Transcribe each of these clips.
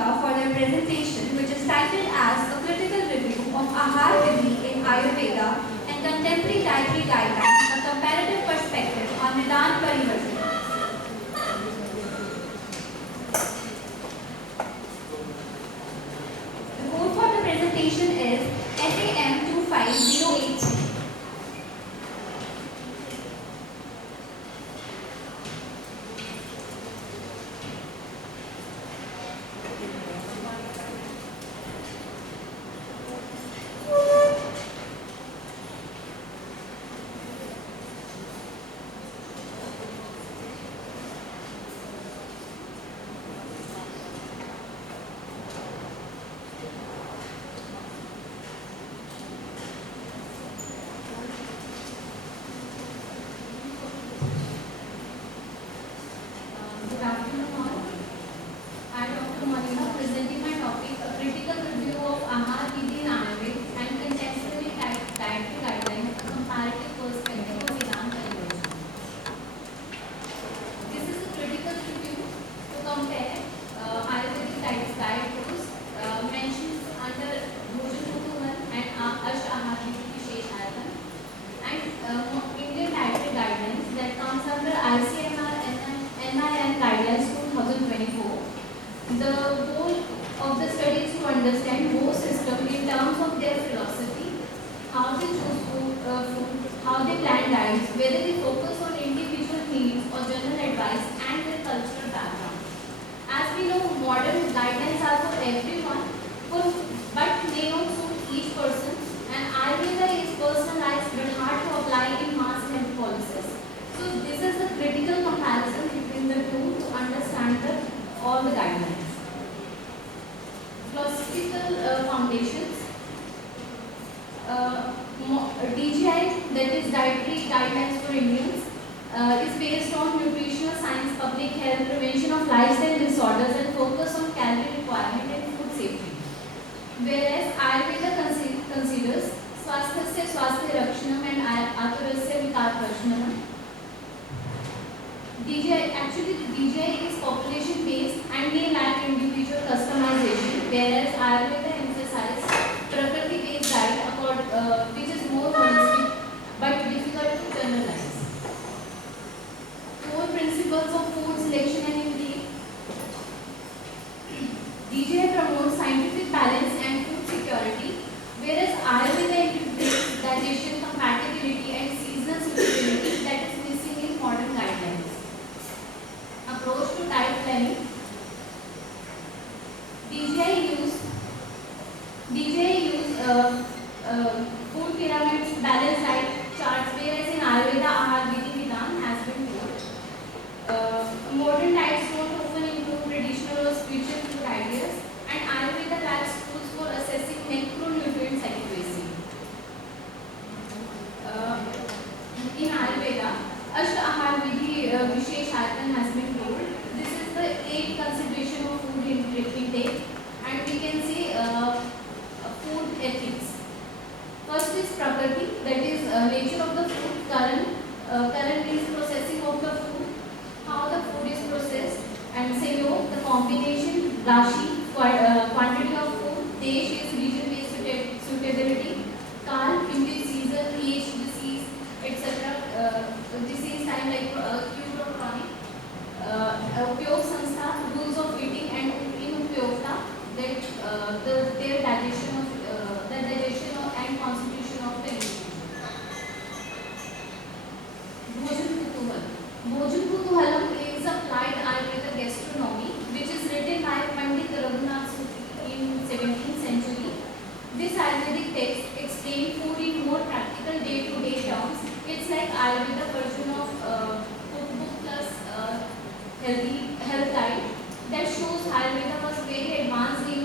Monica for their presentation, which is titled as A Critical Review of Ahar Vidhi in Ayurveda and Contemporary Dietary Guidelines, a Comparative Perspective on Nidan Parivartan. The code for the presentation is SAM 25083. Good afternoon all. I am Dr. Monica presenting my topic, a critical review of Ahar Vidhi in Ayurveda and contemporary dietary guidelines, a comparative perspective of Nidan Parivartan. This is a critical review to compare Ayurvedic diet rules mentioned under Bhojan Kutuhal and Ash Ahar Vidhi Vishesh Ayatan and Indian dietary guidelines that comes under ICMR NIN Guidelines 2024. The goal of the study is to understand both systems in terms of their philosophy, how they choose food, how they plan diets, whether they focus on individual needs or general advice, and their cultural background. As we know, modern guidelines are for everyone, but they don't suit each person, and Ayurveda is personalized but hard to apply in mass health policies. So this is the critical comparison between the two to understand all the guidelines. Philosophical foundations. DGI, that is Dietary Guidelines for Indians, is based on nutritional science, public health, prevention of lifestyle disorders, and focus on calorie requirement and food safety. Whereas Ayurveda considers Swasthasya Swasthya Rakshanam and Aturasya Vikar Prashanam. DGI is population based and may lack individual customization, whereas Ayurveda emphasizes Prakriti based diet which is more holistic but difficult to generalize. Core principles of food selection and intake. DGI promotes scientific balance and food security, whereas Ayurveda integrates digestion compatibility and seasonal suitability that is missing in modern guidelines. Approach to diet planning. DGI use food pyramids, balanced diet charts, whereas in Ayurveda Ahar Vidhi Nidan has been told. Modern diets don't often include traditional or spiritual food ideas, and Ayurveda lacks tools for assessing macronutrient adequacy. In Ayurveda, Ash Ahar Vidhi Vishesh Ayatan has been told. This is the 8 consideration of food intake, and we can say food ethics. First is Prakriti, that is nature of the food. Karan means processing of the food, how the food is processed, and Sayog, the combination. Rashi, quantity of food. Desh is region-based suitability. Kal, which season, age, disease, etc. Disease time like acute or chronic. Upyog Sanstha, rules of eating, and in Upyogta, that their digestion and constitution of the individual. Bhojan Kutuhal. Bhojan Kutuhalam is applied Ayurveda gastronomy, which is written by Pandit Raghunath Sutri in 17th century. This Ayurvedic text explains food in more practical day-to-day terms. It's like Ayurveda version of cookbook plus health guide that shows Ayurveda was very advanced in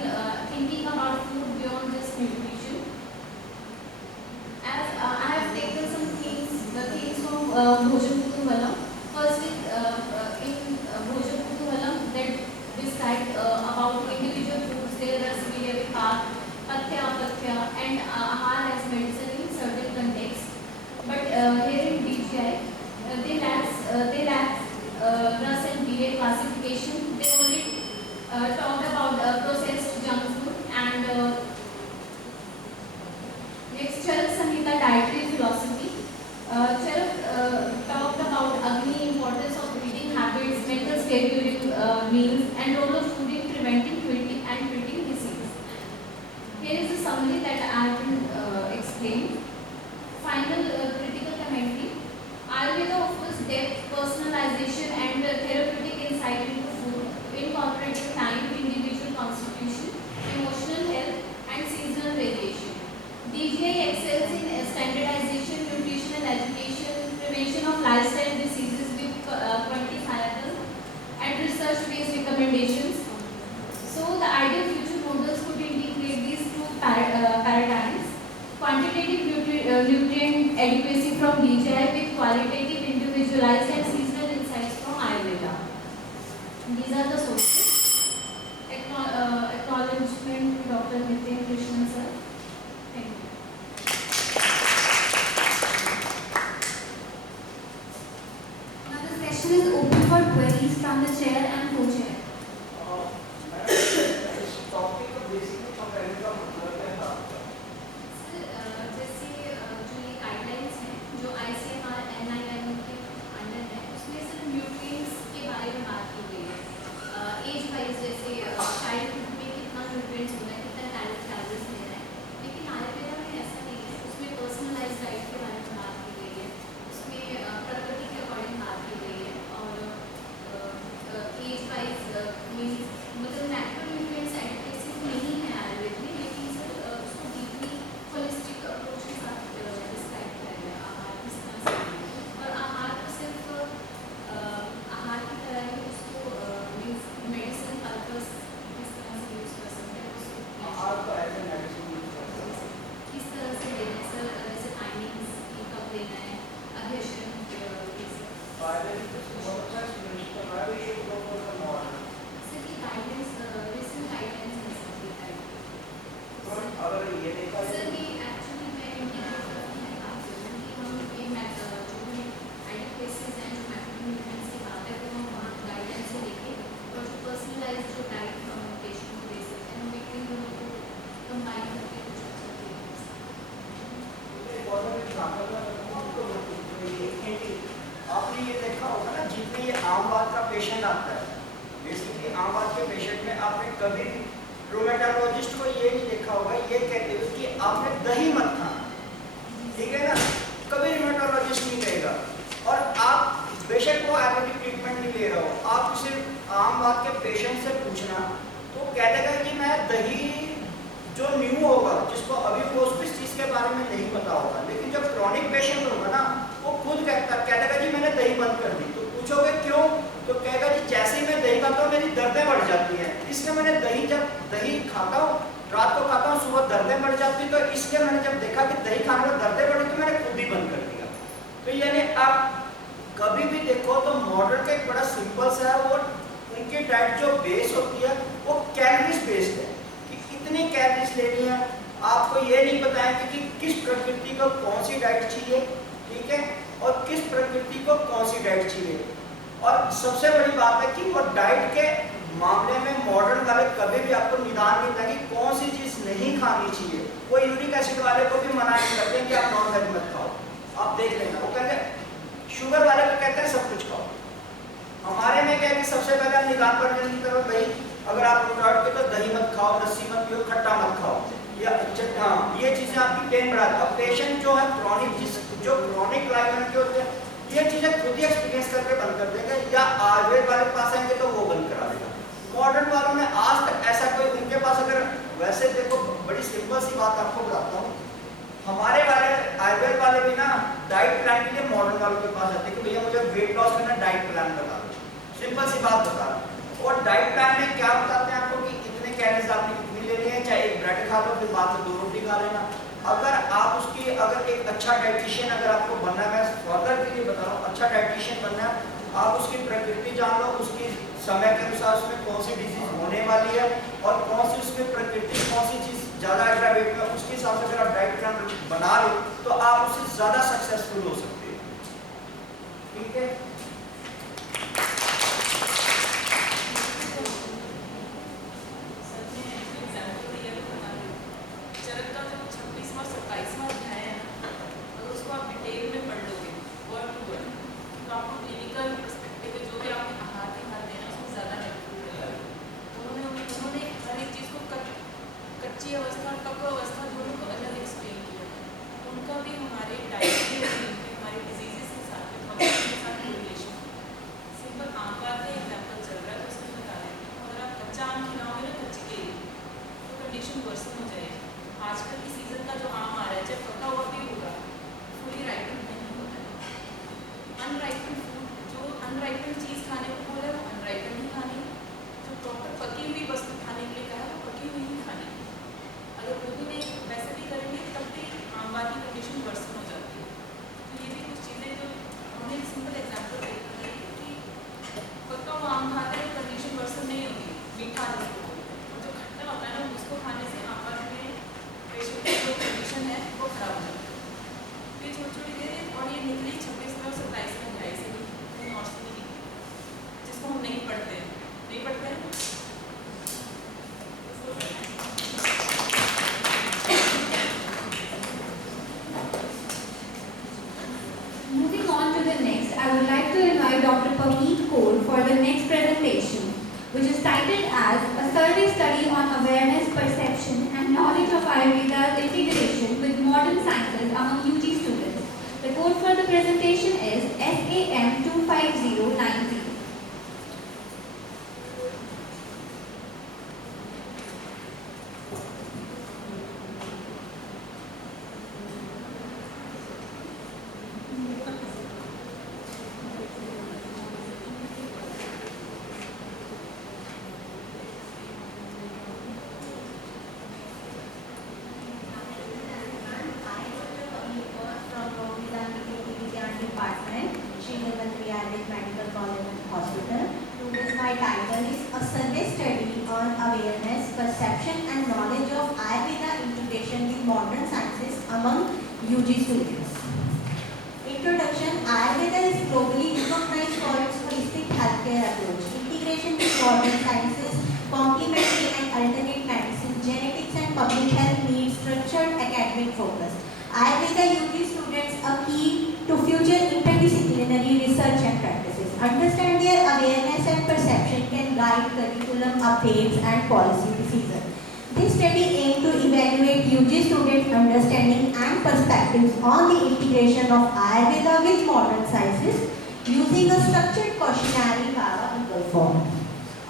thinking about food beyond just nutrition. As I have taken the things from Bhojan Kutuhalam. First is in Bhojan Kutuhalam that described about individual foods. There are Rasviya, Vikar, Pathya, Apatya, and Ahar as medicine in certain contexts. But here in DGI, they lack Ras and BA classification. They only talked about quantitative nutrient adequacy from DJI with qualitative, individualized and seasonal insights from Ayurveda. These are the sources. Acknowledgement, Dr. Nitin Krishnan sir. Thank you. Now the session is open for queries from the chair and co-chair. जैसे जो ये guidelines हैं जो ICMR NIM के under है उसमें सिर्फ nutrients के बारे में बात की गई है एज वाइज जैसे चाइल्डहुड में कितना न्यूट्रिएंट्स होना है कितना कैलोरीज लेना है लेकिन आयुर्वेदा में ऐसा नहीं है उसमें पर्सनलाइज्ड डाइट के बारे में बात की गई है उसमें प्रकृति के अकॉर्डिंग बात की गई है और एज वाइज मीन्स मतलब नेचुरल न्यूट्रिएंट्स एडिक्वेसी नहीं है आयुर्वेद में लेकिन सर उसको डीपली होलिस्टिक अप्रोच के साथ डिस्क्राइब किया गया आहार किस तरह से और आहार को सिर्फ आहार की तरह ही उसको मीन्स मेडिसिन पर्पस किस तरह से यूज कर सकते हैं उसको किस तरह से लेना है सर जैसे टाइमिंग्स कब लेना है अधेशन अगर ये देखा सर ये एक्चुअली मैं इंडिकेट करती हूँ आपसे कि हम ये जो भी एडिक्वेसीज हैं जो मैक्रोन्यूट्रिएंट्स की बात है तो हम वहाँ गाइडेंस से लेके और जो पर्सनलाइज्ड जो डाइट हम पेशेंट को दे सकते हैं हम बिटवीन दोनों को कंबाइन करके कुछ अच्छा दे सकते हैं। आपने ये देखा होगा ना जितने ये आम बात का पेशेंट आता है बेसिकली आम बात के पेशेंट में आपने कभी रोमेटोलॉजिस्ट को ये नहीं देखा होगा ये कहते हुए कि आपने दही मत खाना ठीक है ना कभी रोमेटोलॉजिस्ट नहीं कहेगा और आप बेशक वो आयुर्वेदिक ट्रीटमेंट नहीं ले रहा हो आप सिर्फ आम बात के पेशेंट से पूछना तो कह देगा कि मैं दही जो न्यू होगा जिसको अभी वो इस चीज़ के बारे में नहीं पता होगा लेकिन जब क्रॉनिक पेशेंट होगा ना वो खुद कह देगा जी मैंने दही बंद कर दी तो पूछोगे क्यों तो कहेगा जी जैसे ही मैं दही खाता हूँ मेरी दर्दें बढ़ जाती हैं इसलिए मैंने जब दही खाता हूँ रात को खाता हूँ सुबह दर्दें बढ़ जाती तो इसलिए मैंने जब देखा कि दही खाने में दर्दें बढ़ी तो मैंने खुद ही बंद कर दिया तो यानी आप कभी भी देखो तो मॉडर्न का एक बड़ा सिंपल सा है वो उनकी डाइट जो बेस होती है वो कैलोरीज बेस्ड है कि कितनी कैलोरीज लेनी है आपको ये नहीं बताएंगे कि किस प्रकृति को कौन सी डाइट चाहिए ठीक है और किस प्रकृति को कौन सी डाइट चाहिए और सबसे बड़ी बात है कि वो डाइट के मामले में मॉडर्न वाले कभी भी आपको निदान नहीं देंगे कि कौन सी चीज़ नहीं खानी चाहिए वो यूरिक एसिड वाले को भी मना नहीं करते कि आप नॉन वेज मत खाओ आप देख लेना वो कहते हैं शुगर वाले को कहते हैं सब कुछ खाओ हमारे में क्या है कि सबसे पहले हम निदान पर की तरफ भाई अगर आप रूटाउट के तो दही मत खाओ लस्सी मत पियो खट्टा मत खाओ या हाँ ये चीज़ें आपकी पेन बढ़ाती है पेशेंट जो है क्रॉनिक जो क्रॉनिक लाइफ के होते हैं ये चीजें खुद ही एक्सपीरियंस करके बंद कर देगा या आयुर्वेद वाले के पास आएंगे तो वो बंद करा देगा मॉडर्न वालों ने आज तक ऐसा कोई उनके पास अगर वैसे देखो बड़ी सिंपल सी बात आपको बताता हूँ हमारे वाले आयुर्वेद वाले भी ना डाइट प्लान के लिए मॉडर्न वालों के पास आते हैं कि भैया मुझे वेट लॉस करना डाइट प्लान बता दो सिंपल सी बात बता दो और डाइट प्लान में क्या बताते हैं आपको कि इतने कैलोरीज आपने कितनी लेनी है चाहे एक ब्रेड खा लो फिर बाद में 2 रोटी खा लेना अगर आप उसकी अगर एक अच्छा डाइटिशियन अगर आपको बनना है मैं फर्दर के लिए बता रहा हूँ अच्छा डाइटिशियन बनना है आप उसकी प्रकृति जान लो उसकी समय के अनुसार उसमें कौन सी डिजीज होने वाली है और कौन सी उसमें प्रकृति कौन सी चीज़ ज़्यादा एग्रावेट में उसके हिसाब से अगर आप डाइट प्लान बना लो तो आप उससे ज़्यादा सक्सेसफुल हो सकते हो ठीक है as a survey study on awareness, perception, and knowledge of Ayurveda's integration with modern sciences among UG students. The code for the presentation is SAM 25090. Department, Srinagar Ayurvedic Medical College and Hospital. Today's my title is A Survey Study on Awareness, Perception and Knowledge of Ayurveda Integration with Modern Sciences among UG students. Introduction: Ayurveda is globally recognized for its holistic healthcare approach. Integration with modern sciences, complementary and alternate medicine, genetics and public health needs structured academic focus. Ayurveda UG students a key to future interdisciplinary research and practices. Understand their awareness and perception can guide curriculum updates and policy decisions. This study aims to evaluate UG students' understanding and perspectives on the integration of Ayurveda with modern sciences using a structured questionnaire via Google form.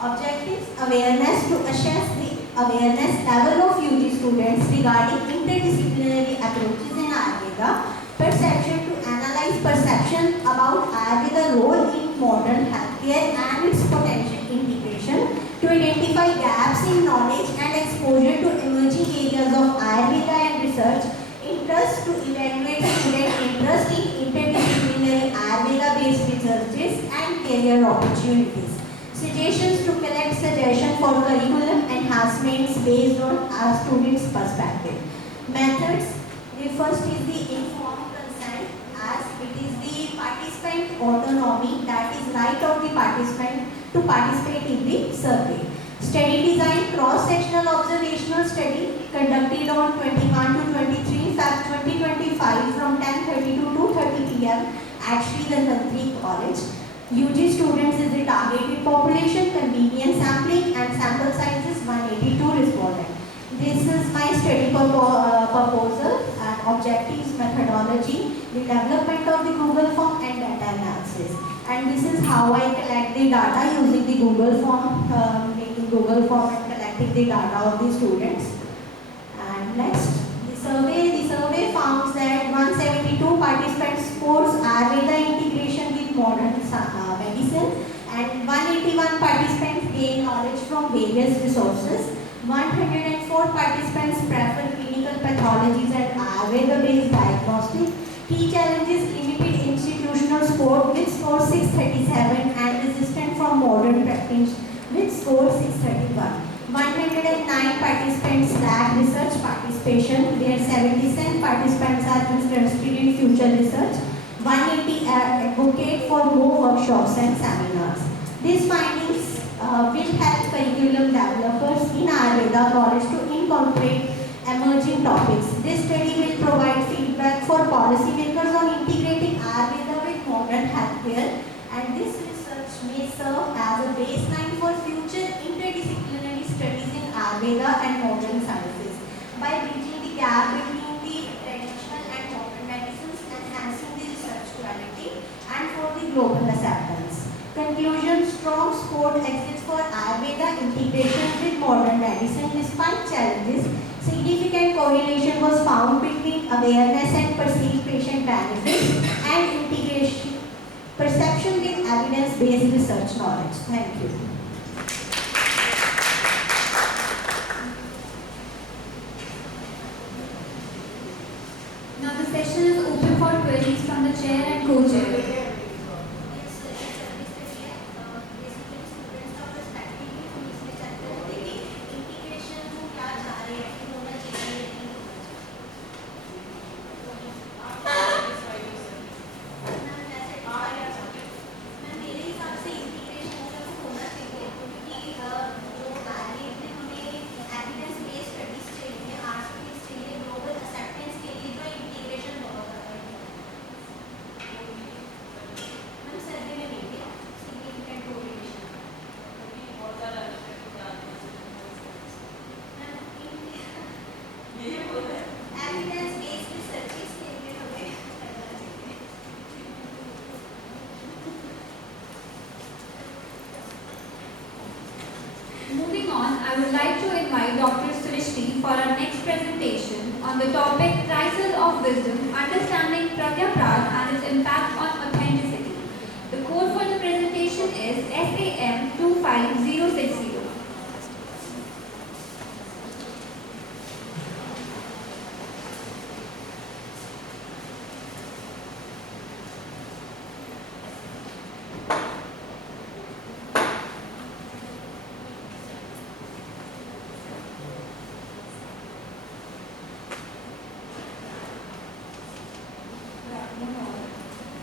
Objectives: awareness to assess the awareness level of UG students regarding interdisciplinary approaches in Ayurveda. Perception to analyze perception about Ayurveda role in modern healthcare and its potential integration. To identify gaps in knowledge and exposure to emerging areas of Ayurveda and research. Interest to evaluate student interest in interdisciplinary Ayurveda-based researches and career opportunities. Suggestions to collect suggestions for curriculum enhancements based on our students' perspective. Methods: the first is the informed consent, as it is the participant autonomy, that is right of the participant to participate in the survey. Study design: cross-sectional observational study conducted on 21 to 23 Feb 2025 from 10:30 to 2:30 p.m. at Sri Gandhantri College. UG students is the targeted population, convenient sampling and sample size is 182 respondents. This is my study proposal and objectives, methodology, the development of the Google form and data analysis. And this is how I collect the data using the Google form, making Google form and collecting the data of the students. And next, the survey found that 172 participants scores Ayurveda integration with modern medicine, and 181 participants gain knowledge from various resources. 104 participants prefer clinical pathologies and Ayurveda-based diagnostic. Key challenges: limited institutional support with score 637 and resistant from modern practice with score 631. 109 participants lack research participation, where 77 participants are interested in future research. 180 advocate for more workshops and seminars. These findings will help curriculum developers in Ayurveda college to incorporate emerging topics. This study will provide feedback for policymakers on integrating Ayurveda with modern healthcare, and this research may serve as a baseline for future interdisciplinary studies in Ayurveda and modern sciences. By bridging the gap between the traditional and modern medicines, enhancing the research quality and for the global acceptance. Conclusion: strong support exists for Ayurveda integration with modern medicine. Despite challenges, significant correlation was found between awareness and perceived patient benefits and integration, perception with evidence-based research knowledge. Thank you. Now the session is open for queries from the chair and co-chair. on, I would like to invite Dr. Srishti for our next presentation on the topic Crisis of Wisdom, Understanding Pragyaprad and its Impact on Authenticity. The code for the presentation is SAM 25060.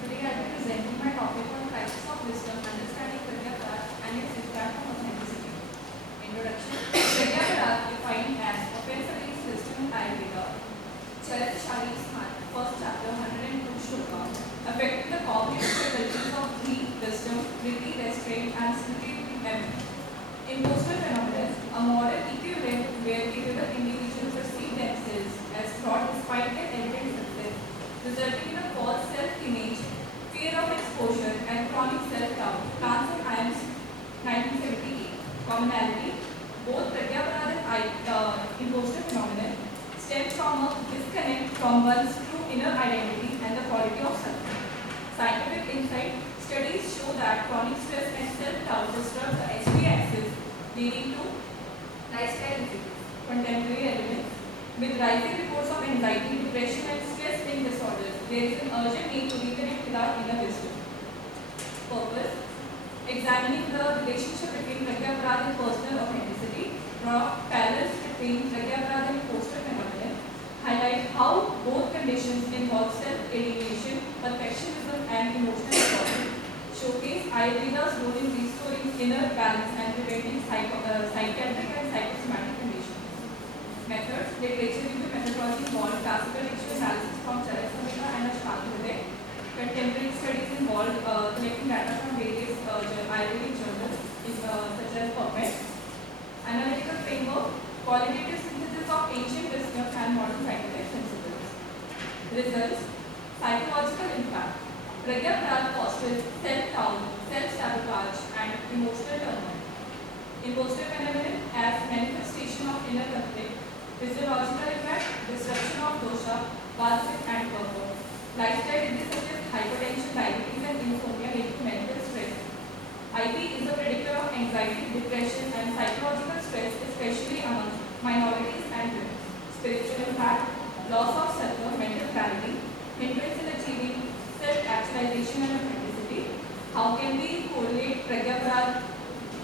Today I will be presenting my topic on crisis of wisdom, understanding Pragyaprad and its impact on authenticity. Introduction. Pragyaprad, defined as offense against wisdom in Ayurveda, Charit Shari's first chapter, 102 shloka, affecting the cognitive faculties of greed, wisdom, vritti, restraint, and spiritual memory. Imposter phenomenon, a modern equivalent where capable individuals perceive themselves as fraud despite their evident success, resulting in a false self-image, fear of exposure, and chronic self-doubt. Plants and Iams, 1978. Commonality: both Pragyaprad and imposter phenomenon stem from a disconnect from one's true inner identity and the quality of self. Scientific insight: studies show that chronic stress and self-doubt disrupt the HB axis, leading to lifestyle diseases. Contemporary elements: with rising reports of anxiety, depression, and stress-linked disorders, there is an urgent need to reconnect with our inner wisdom. Purpose: examining the relationship between Pragyaprad and personal authenticity, draw parallels between Pragyaprad and imposter phenomenon, highlight how both conditions involve self-alienation, perfectionism, and emotional exhaustion, showcase Ayurveda's role in restoring inner balance and preventing psychiatric and psychosomatic conditions. Methods: literature review methodology involved classical textual analysis from Charak Samhita and Ashtanga. Contemporary studies involved collecting data from various Ayurvedic journals such as PubMed. Analytical framework: qualitative synthesis of ancient wisdom and modern scientific principles. Results: psychological impact. Pragyaprad fosters self-doubt, self-sabotage, and emotional turmoil. Imposter phenomenon as manifestation of inner conflict. Physiological effect: disruption of dosha, vata, and kapha. Lifestyle diseases such as hypertension, diabetes, and insomnia lead to mental stress. IP is a predictor of anxiety, depression, and psychological stress, especially among minorities and women. Spiritual impact: loss of sattva, mental clarity, hindrance in achieving self-actualization and authenticity. How can we correlate Pragyaprad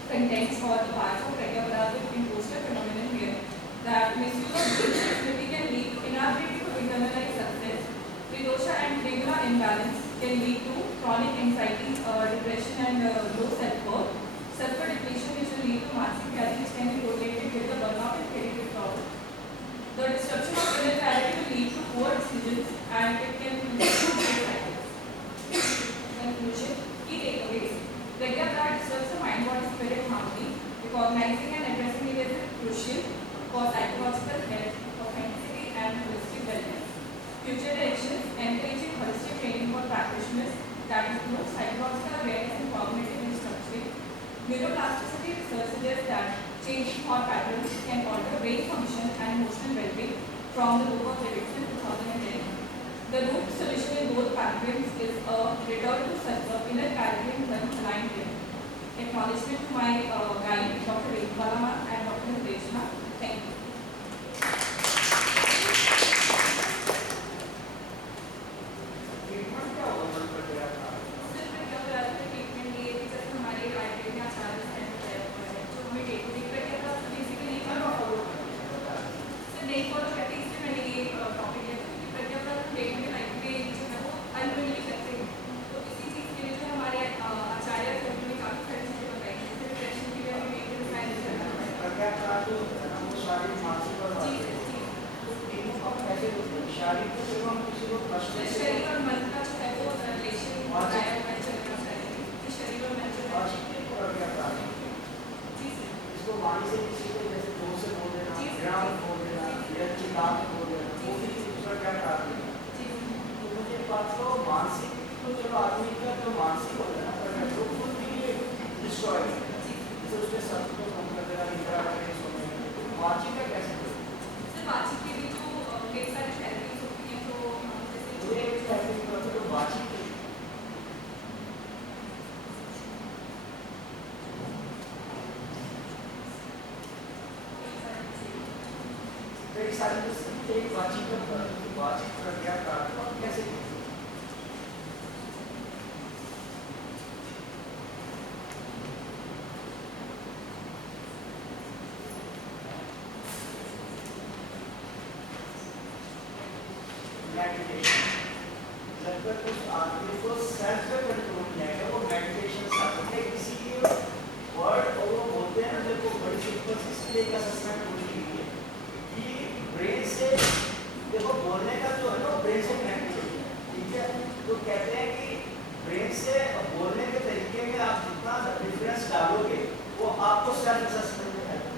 contents or the parts of Pragyaprad with imposter phenomenon here? That misuse of flexibility can lead to inability to internalize success. Tridosha and Triguna imbalance can lead to chronic anxiety, depression, and low self-worth. Sulfur depletion, which will lead to massive calories, can be correlated with the burnout and creative problem. The disruption of inner clarity will lead to poor decisions, and it can lead to cycles. Conclusion: key takeaways. Pragyaprad disrupts the mind-body-spirit harmony. Recognizing and addressing it is crucial for psychological health, authenticity, and holistic wellness. Future directions: encouraging holistic training for practitioners that includes psychological awareness and cognitive restructuring. Neuroplasticity research suggests that changing thought patterns can alter brain function and emotional well-being from the book of Davidson 2010. The root solution in both pathways is a return to sattva, inner clarity, and aligned will. Acknowledgement to my guide, Dr. Vedha Balama and Dr. Hrideshna. Thank you. Treatment क्या होगा मन पर गया था? सिर्फ Pragyaprad का treatment ये कि जैसे हमारे आयुर्वेद में आचार्य हैं जो हमें टेक्निक Pragyaprad तो बेसिकली नहीं मैं करना फॉलो करता हूं। सिर्फ नहीं फॉलो करते, इसलिए मैंने ये टॉपिक लिया क्योंकि Pragyaprad हम डे टू डे लाइफ में जो है वो अनविलिंगली करते हैं। तो इसी चीज़ के लिए जो हमारे आचार्य हैं उन्होंने काफ़ी सारी चीज़ें बताई हैं। जैसे डिप्रेशन के लिए हमें मेंटेनेंस मैनेज करना पड़ता है। प्रज्ञाप्राद जो होता है ना, वो शारीरिक मानसिक और जी वास्तविक जी। तीनों का कैसे होता है? शारीरिक को जब हम किसी को कष्ट तो देते शरीर हैं और मन का जो है वो रिलेशन बताया हुआ है चलना चाहिए कि शरीर और मन जो है और चित्त को प्रज्ञाप्राद है। जी सर इसको वाणी से किसी को जैसे जोर से बोल देना, जी, विराम बोल देना या चिल्ला के बोल देना, वो भी प्रज्ञाप्राद है। जी तो मुझे बात करो मानसिक, तो चलो आदमी का जो मानसिक होता है ना, प्रज्ञा वो खुद भी डिस्ट्रॉय है। जी जैसे उसके सत्व को कम कर देना, निद्रा कई सारी तो एक बातचीत प्रक्रिया का कैसे मेडिटेशन लगभग उस आदमी को सेल्फ पे कंट्रोल नहीं आएगा, वो मेडिटेशन साथ में किसी के वर्ड और वो बोलते हैं ना, जब वो बड़ी सिंपल सी इसलिए एक असेसमेंट होनी चाहिए कि ब्रेन से देखो बोलने का जो है ना ब्रेन से कनेक्ट होती है, ठीक है। तो कहते हैं कि ब्रेन से बोलने के तरीके में आप जितना डिफरेंस डालोगे वो आपको सेल्फ असेसमेंट में आएगा।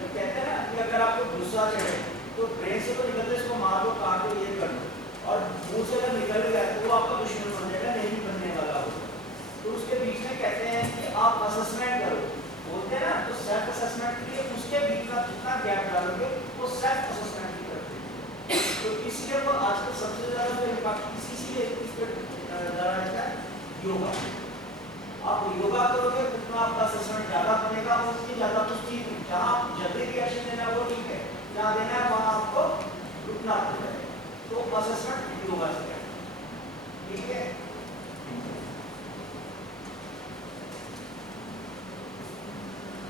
तो कहते हैं ना कि अगर आपको गुस्सा चढ़े तो ब्रेन से तो निकलते इसको मार दो, काट दो, ये कर दो, और मुंह से अगर निकल गया तो वो आपका दुश्मन बन जाएगा, नहीं बनने वाला हो। तो उसके बीच में कहते हैं कि आप असेसमेंट करो, बोलते हैं ना, तो सेल्फ असेसमेंट के लिए उसके बीच का जितना गैप डालोगे वो सेल्फ असेसमेंट ही करते हैं। तो इसलिए वो आजकल सबसे ज्यादा जो इम्पैक्ट इसी इस पर डाला जाता है योगा। आप योगा करोगे उतना आपका असेसमेंट ज्यादा बनेगा, उसकी ज्यादा कुछ चीज जहाँ जल्दी रिएक्शन देना है वो ठीक है, जहाँ देना है वहाँ आपको रुकना पड़ेगा। तो असेसमेंट योगा से है, ठीक है।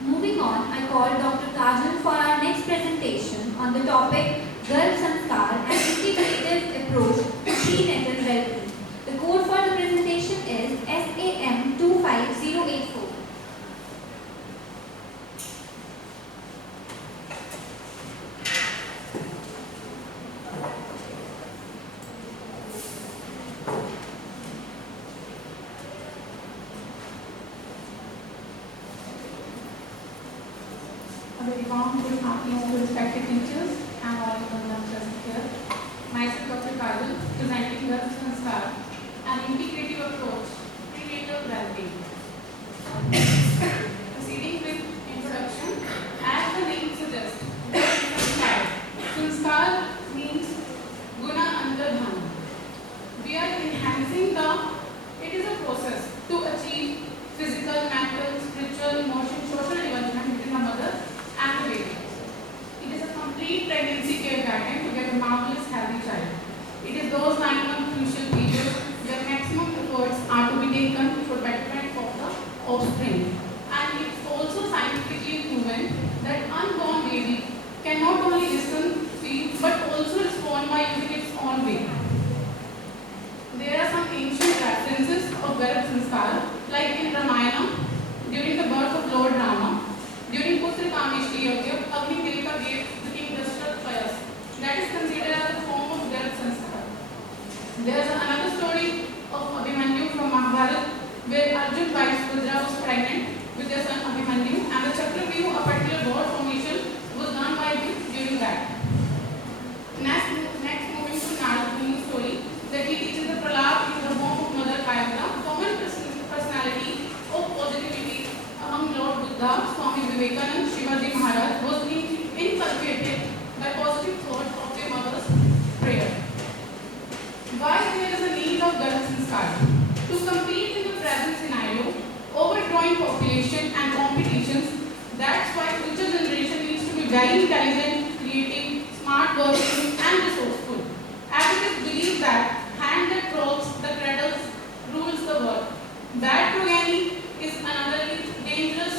Moving on, I call Dr. Kajal for our next presentation on the topic Garb Sanskar and Integrative Approach to Prenatal Well-being. The code for the presentation is SAM 25084. A very warm good afternoon to respected teachers and all of present here. Myself Dr. Kajal, presenting Garb Sanskar, an integrative approach to prenatal well-being. Proceeding with introduction, as the name suggests, Sanskar. Sanskar means Guna Antardhan. We are enhancing it is a process to achieve physical, mental, spiritual, emotional, social development between a mother and the baby. It is a complete pregnancy care guideline to get a marvelous healthy child. It is those 9 month crucial periods where maximum efforts are to be taken for betterment of the offspring. And it's also scientifically proven that unborn baby can not only listen, feel, but also respond by using its own way. There are some ancient references of Garb Sanskar, like in Ramayana, during the birth of Lord Rama, during Putra Kameshri Yajna, Agni Devata gave the king Dashrath fires. That is considered as a form of Garb Sanskar. There is another story of Abhimanyu from Mahabharata, where Arjun wife Subhadra was pregnant with their son Abhimanyu, and the Chakravyuh, a particular god formation, was done by him during that. Next moving to Narad Muni's story, that he teaches the Prahlad in the form of Mother Kayavata, common personality of positivity among Lord Buddha, Swami Vivekananda, Shivaji Maharaj was inculcated by positive thought of their mother's prayer. Why there is a need of Garb Sanskar? To compete in the present scenario, overgrowing population and competitions, that's why future generation needs to be very intelligent, creative, smart working and resourceful. As it is believed that hand that rolls the cradles rules the world. Bad progeny is another dangerous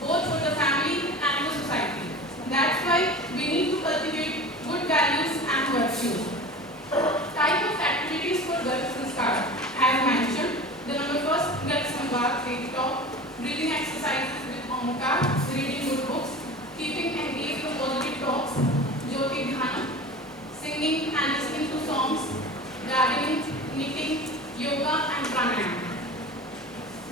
both for the family and the society. That's why we need to cultivate good values and virtues. Type of activities for Garb Sanskar. As mentioned, the number first Garb Sanskar, Vedic talk, breathing exercises with Omkar, reading good books, keeping engaged with positive talks, Jyoti Dhyana, singing and listening to songs, gardening, knitting, yoga and pranayama.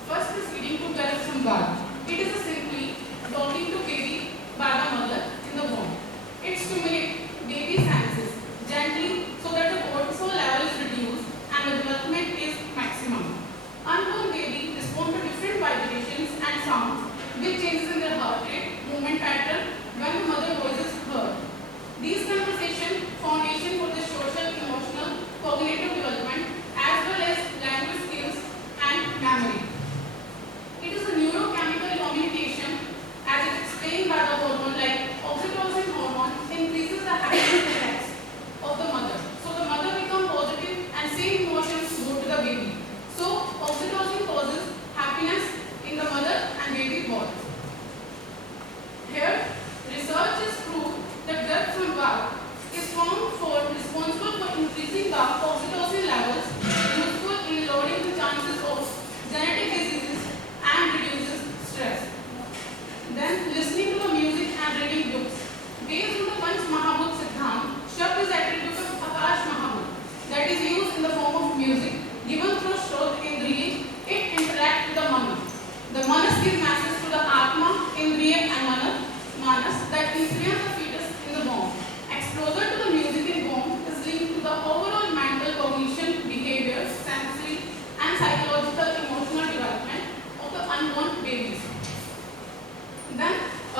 First proceeding to Garb Sanskar. It is simply talking to baby by the mother in the womb. It stimulates baby senses gently so that the cortisol level is reduced and the development is maximum. Unborn baby respond to different vibrations and sounds which changes in their heart rate, movement pattern when the mother voice is heard. These conversations foundation for the social, emotional, cognitive development as well as language skills and memory. It is a neurochemical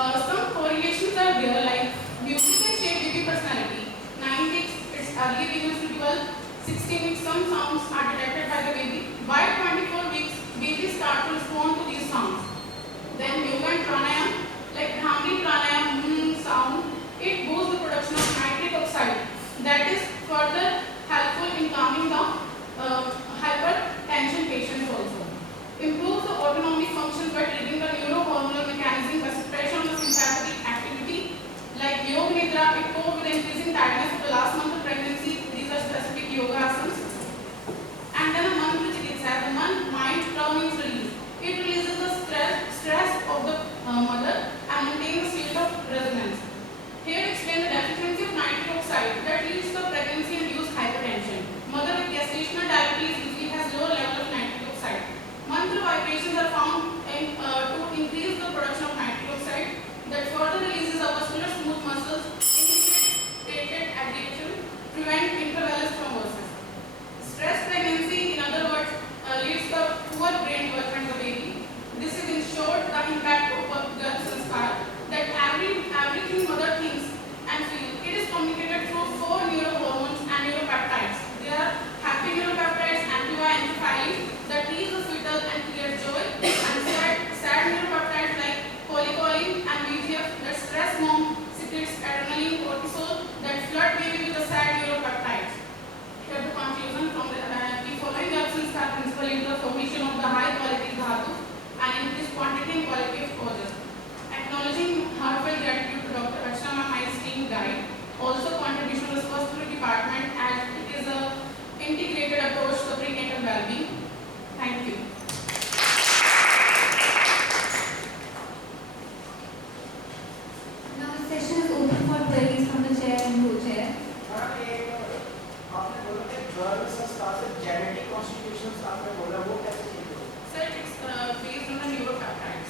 Some correlations are there, like music can shape baby personality. 9 weeks, its early begins to develop. 16 weeks, some sounds are detected by the baby. By 24 weeks, babies start to respond to these sounds. Then yoga and pranayam, like Bhramari pranayam sound, it boosts the production of nitric oxide. That is further helpful in calming the hypertension patients also. Improves the autonomic functions by triggering the neurohormonal mechanism by suppression of the sympathetic activity. Like yoga nidra, it goes with increasing tiredness of the last month of pregnancy. These are specific yoga asanas. And then a mantra chikitsa, the mind term is released. It releases the stress of the mother and maintains a state of resonance. Here explain the deficiency of nitric oxide that leads to pregnancy-induced hypertension. Mother with gestational diabetes usually has low level of nitric oxide. Mantra vibrations are found to increase the production of nitric oxide that further releases the vascular smooth muscles, inhibit platelet aggregation, prevent intervallus thrombosis. Stress pregnancy, in other words, leads to poor brain development of the baby. This is in short the impact of Garb Sanskar, that everything mother thinks and feels. It is communicated through 4 neurohormones and neuropeptides. They are happy neuropeptides, antiphilins, that tease the fetal and create joy, and sad neuropeptides like cholecalin and VGF, that stress mom secretes adrenaline, cortisol, that flood baby with the sad neuropeptides. Here the conclusion from the following Garb Sanskar principle into the formation of the high quality dhatu and increased quantity and quality of causes. Acknowledging heartfelt gratitude to Dr. Archana, my esteemed guide. Also contribution to the hospital department as it is a integrated approach to prenatal well-being. Thank you. Now the session is open for queries from the chair and co-chair. आपने बोला कि गर्भ संस्कार से genetic constitutions आपने बोला वो कैसे चेंज हो? Sir, it's based on the neuropeptides.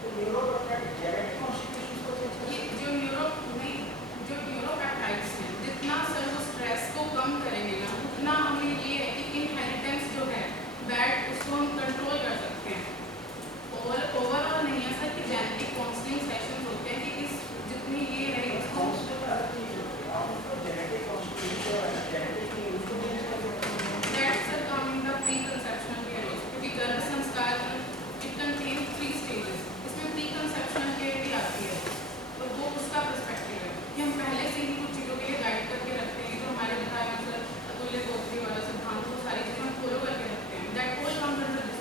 तो न्यूरोपेप्टाइड जेनेटिक कॉन्स्टिट्यूशंस को चेंज ये जो न्यूरोपेप्टाइड्स हैं, जितना सर वो स्ट्रेस को कम करेंगे ना, उतना हमें ये है कि इनहेरिटेंस जो है बैड उसको हम कंट्रोल कर सकते हैं. ओवरऑल नहीं है सर कि जेनेटिक काउंसलिंग सेशंस होते हैं कि इस जितनी ये है इसको genetic constitution genetic that's the coming the preconceptional care क्योंकि गर्भ संस्कार it contains 3 stages. इसमें preconceptional care भी आती है तो वो उसका पर्सपेक्टिव है कि हम पहले से ही कुछ चीज़ों के लिए गाइड करके रखते हैं जो हमारे बताए मतलब अतुल्य गोत्री वाला सिद्धांत वो सारी चीज़ें हम फॉलो करके रखते हैं. That whole comes under this.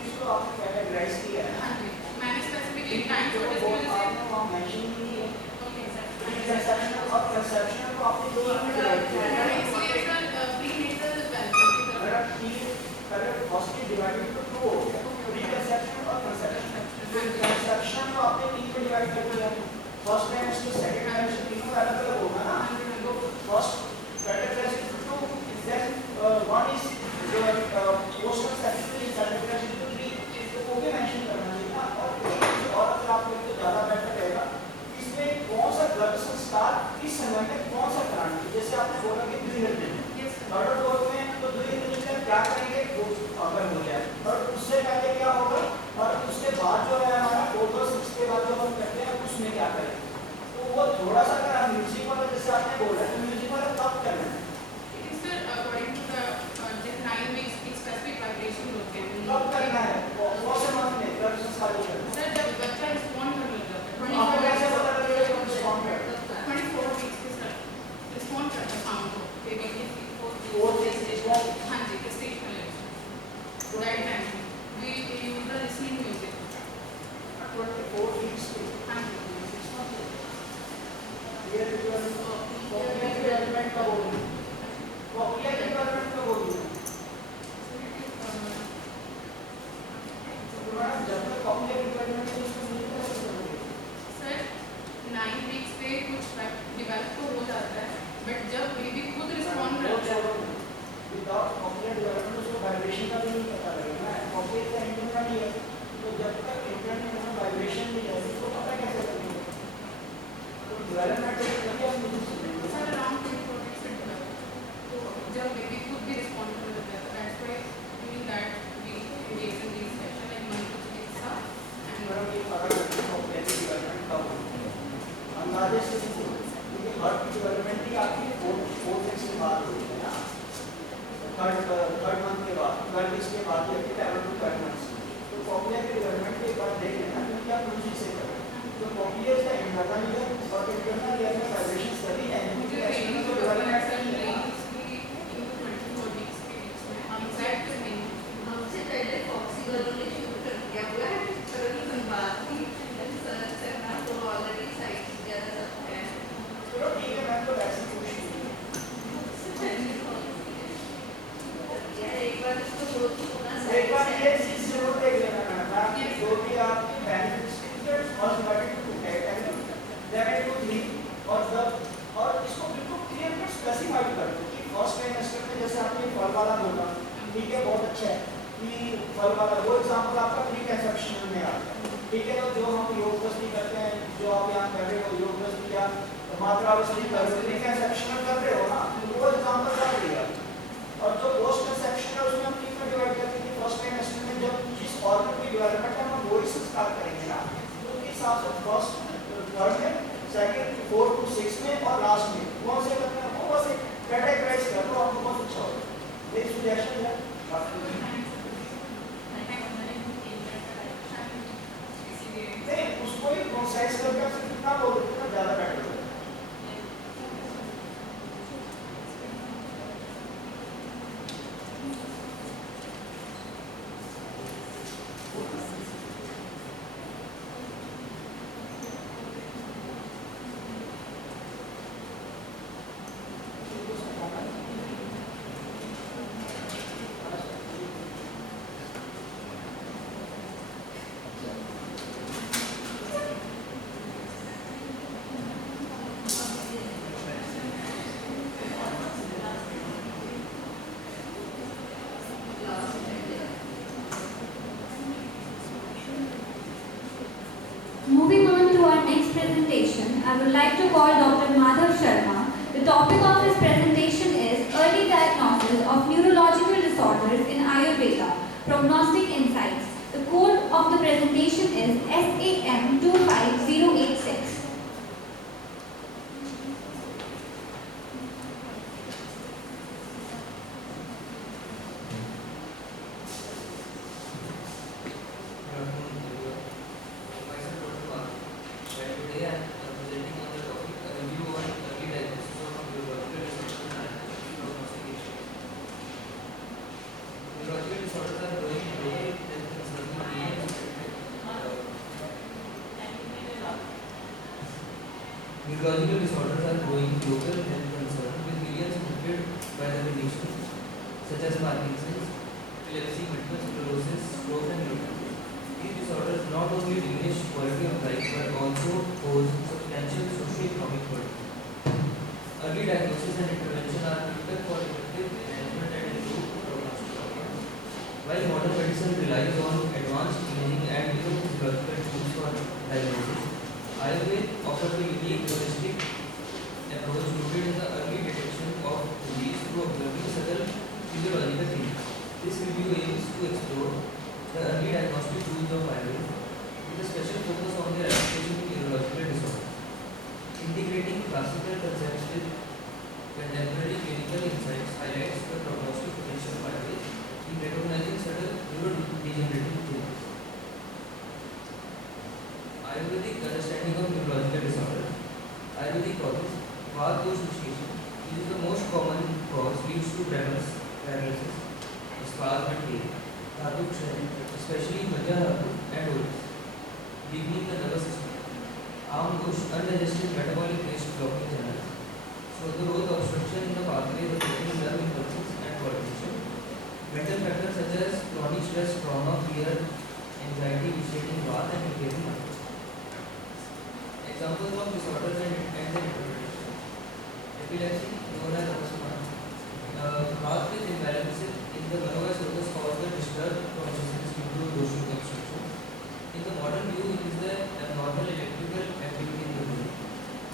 इसको आपने कैटेगराइज किया है. हाँ जी, मैंने स्पेसिफिकली टाइम को वो आपने वहाँ मेंशन नहीं किया. कंसेप्शनल और कंसेप्शनल को आपने दो में डिवाइड किया है. फर्स्ट डिवाइड इनटू 2 हो गया. प्रीकंसेप्शन और कंसेप्शन. कंसेप्शन को आपने 3 में डिवाइड कर दिया. फर्स्ट टाइम उसको सेकंड टाइम से तीनों अलग अलग होगा ना. तो first categorise into 2 then one is जो post conception is categorise into 3. तो वो भी मेंशन करना है ना. और अगर आप लोग तो ज्यादा बेटर रहेगा इसमें कौन सा गर्भ संस्कार किस समय में कौन सा कराना है. जैसे आपने बोला कि 2 दिन थर्ड डोज में तो 2 दिन में क्या करेंगे वो अगर हो जाए और उससे पहले क्या होगा और उसके बाद जो है हमारा 4 डोज के बाद जो हम करते हैं उसमें क्या करें. तो वो थोड़ा सा अगर आप म्यूजिक वाला जैसे आपने बोला तो म्यूजिक वाला कब करना है. It is sir according to the 9 weeks specific vibration होते हैं. कब करना है कौन से मंथ में गर्भ संस्कार करना है. सर जब बच्चा रिस्पॉन्ड करने लगता है आपको कैसे पता लगेगा कि रिस्पॉन्ड कर 24 weeks के सर रिस्पॉन्ड करता है शाम को बेबी की 4 डेज रिस्पॉन्ड. हाँ जी स्टेशनल that time we use the listening music 24 weeks के हाँ जी ये डेवलपमेंट का होगी. कॉक्लियर डेवलपमेंट का होगी. जब तक कॉक्लियर डेवलपमेंट है उसको नहीं कर सकते. सर 9 weeks पे कुछ डेवलप तो हो जाता है बट जब बेबी खुद रिस्पॉन्ड करता है विदाउट कॉक्लियर डेवलपमेंट उसको वाइब्रेशन का भी नहीं पता लगेगा. कॉक्लियर का इंटरनल ही है तो जब तक इंटरनल में वाइब्रेशन नहीं है उसको पता कैसे लगेगा. तो डेवलपमेंट के लिए क्या मुझे सर अराउंड 24 weeks से डेवलप तो जब बेबी खुद भी रिस्पॉन्ड करने लगता है that's why doing that we engage in these session like मंत्र चिकित्सा ये पता लगेगा कॉक्लियर डेवलपमेंट कब होगा. अंदाजे से नहीं, क्योंकि हार्ट की डेवलपमेंट ही आपकी 4 वीक्स के बाद होती है ना, थर्ड मंथ के बाद, 12 वीक्स के बाद या फिर 11 to 12 months। तो कॉक्लिया की डेवलपमेंट के बाद देख लेना, क्योंकि आप उसी से करें। तो कॉक्लिया का इंटरनल ईयर और इंटरनल ईयर में वाइब्रेशन सभी एनिमल के एक्सटर्नल को डेवलपमेंट नहीं है। हमसे पहले फॉक्सी गर्ल ने शुरू कर दिया हुआ है, सरल बात थी, सर से ना तो ऑलरेडी साइट ज्यादा सब है। चलो ठीक है, मैं तो वैसे ही एक बार इसको ग्रोथ होना एक बार ये चीज जरूर देख लेना मैडम, आपकी जो भी आपकी बेनिफिट्स फीचर्स और डिवाइडेड टू डिवाइडेड टू 3 और इसको बिल्कुल क्लियर कट स्पेसिफाई कर दो कि फर्स्ट ट्राइमेस्टर में जैसे आपने फल वाला बोला, ठीक है, बहुत अच्छा है कि फल वाला वो एग्जांपल आपका प्री कंसेप्शन में आता है, ठीक है। तो जो हम योग प्रस्तुति करते हैं, जो आप यहाँ कर रहे हो योग प्रस्तुति या मात्रा प्रस्तुति कर रहे हो, प्री कंसेप्शन कर रहे हो ना, वो एग्जांपल कर दिया। और जो पोस्ट कंसेप्शन है उसमें हम तीन में डिवाइड करते हैं कि फर्स्ट ट्राइमेस्टर में जब जिस ऑर्गन की डेवलपमेंट है हम वही संस्कार करेंगे ना, तो उस हिसाब से फर्स्ट थर्ड में, सेकंड 4 to 6 में और लास्ट में कौन से करते हैं वो बस एक कैटेगराइज कर दो, आपको बहुत अच्छा होगा। ये सजेशन है नहीं, उसको ही प्रोसेस करके आप कितना बोल देते हैं ज्यादा बेटर होगा। Moving on to our next presentation, I would like to call Dr. Madhav Sharma. The topic of his presentation is Early Diagnosis of Neurological Disorders in Ayurveda, Prognostic Insights. The code of the presentation is SAM 25086. Neurological disorders are growing global health concern with millions affected by the conditions such as Parkinson's, epilepsy, multiple sclerosis, stroke and lupus. These disorders not only diminish quality of life but also pose substantial socio-economic burden. Early diagnosis and intervention are critical for effective management and improved prognosis. While modern medicine relies on advanced imaging and neurophysiological tools for diagnosis, Ayurveda offers a unique holistic approach rooted in the early detection of disease through observing subtle physiological changes. This review aims to explore the early diagnostic tools of Ayurveda with a special focus on their application in neurological disorders. Integrating classical concepts with contemporary clinical insights highlights the prognostic potential of Ayurveda in recognizing subtle neurodegenerative changes. Ayurvedic understanding of neurological disorders. Ayurvedic causes. Vata dissociation. This is the most common cause, leads to tremors, paralysis, spasm and pain. Dhatu kshay, especially Majja Dhatu and Oris. Weakening the nervous system. Arm dosh, undigested metabolic waste blocking channels. So the growth obstruction in the pathways affecting nerve impulses and coordination. Mental factors such as chronic stress, trauma, fear, anxiety, vitiating Vata and increasing mind. Examples of disorders and their interpretation. Epilepsy, known as apasma. Caused with imbalances in the nervous focus cause the disturbed consciousness due to doshic obstruction. In the modern view, it is the abnormal electrical activity in the brain.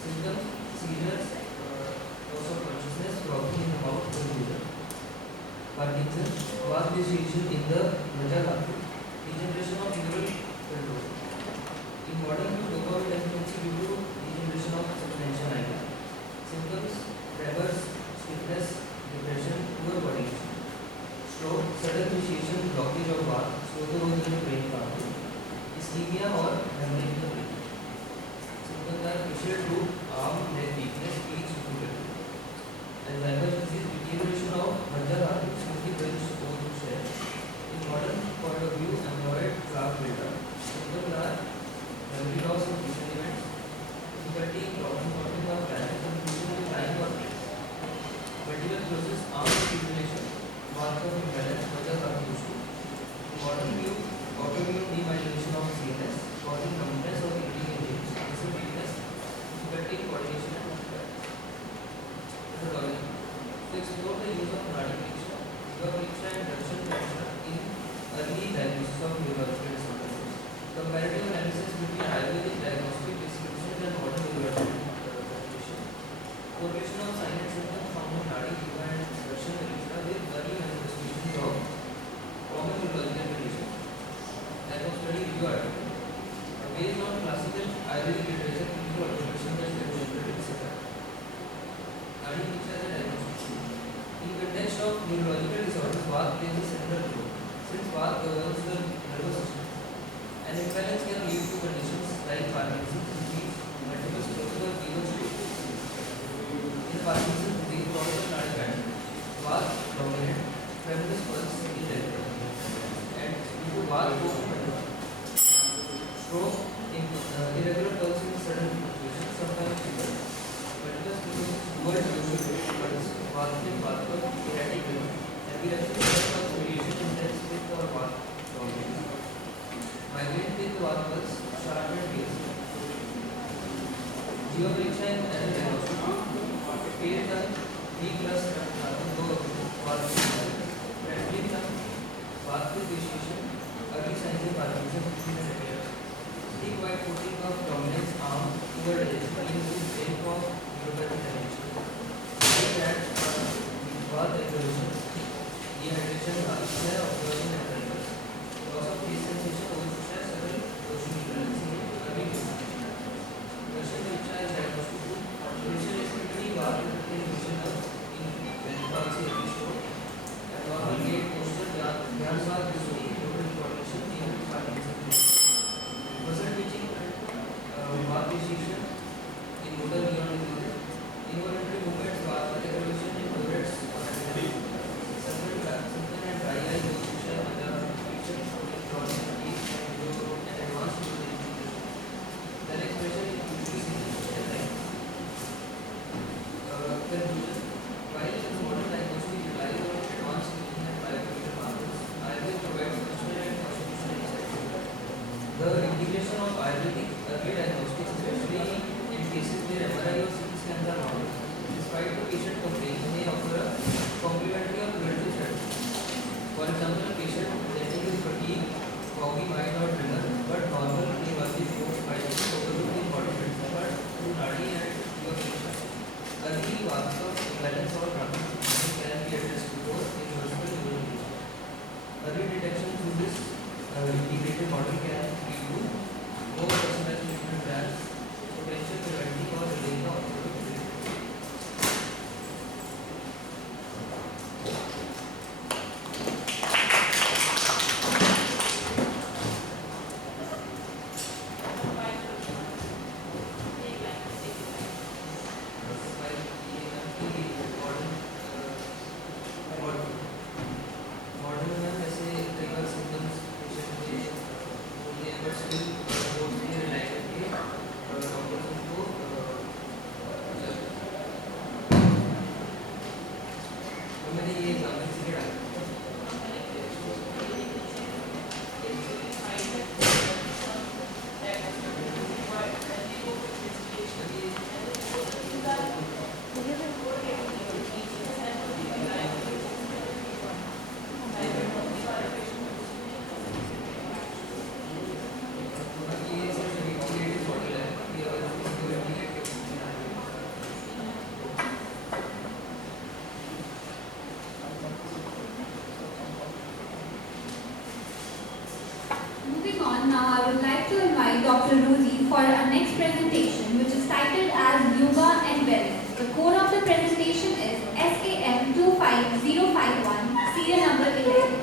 Symptoms: seizures, loss of consciousness, coughing in the mouth, confusion. Parkinson's, vast dissociation in the Majja Dhatu, degeneration of neural control. In modern view, dopamine deficiency due to degeneration of Parkinson's disease causes of cardiac pattern was dominant tremulous pulse in left and due to was stroke in irregular pulse in sudden fluctuations sometimes triggered ventricular sclerosis dual pulse vascular vascular erratic rhythm epilepsy pulse variation intense with or was dominant migraine with was pulse sharp and pace जीवपरीक्षा and diagnostic पेट का B plus दो वास्तविक fracturing का वास्तविक विश्लेषण early signs of Parkinson's disease and epilepsy. Stick white coating of dominance arm over digestion includes brain fog, neuropathic dimension. That bath exertion, dehydration, upset, observation and dryness. Loss of taste sensation, overstress, several ocean balancing, early Russian picture is diagnostic tool. Facial respiratory bath vision of in palsy episode. Abnormal gait posture, ध्यान साथ दृष्टि, total coordination in Parkinson's disease. Muscle twitching, bath position in motor neuron disease. Involuntary movements, bath aggravation in Tourette's or epilepsy. Sunken and dry eye, posture, picture, chronic fatigue, and advanced neurological disease. Then expression in conclusion, while the modern diagnostic relies on advanced imaging and biochemical markers, Ayurveda provides functional and constitutional insights. The integration of Ayurvedic early diagnostics, especially in cases where MRI or CT scans are not, despite the patient complaints, may offer a complementary or preventive strategy. For example, a patient presenting with fatigue, foggy mind or tremor, but normal neurologic findings overlooked in body but through nadi and yoga. Early vascular imbalance or transmission can be addressed before irreversible neurodegeneration. Early detection through this integrated model can lead to more personalized treatment plans, potential preventing or delaying the onset of disease. Moving on, now I would like to invite Dr. Rosie for our next presentation, which is titled as Yoga and Wellness. The code of the presentation is SAM 25051, serial number 11.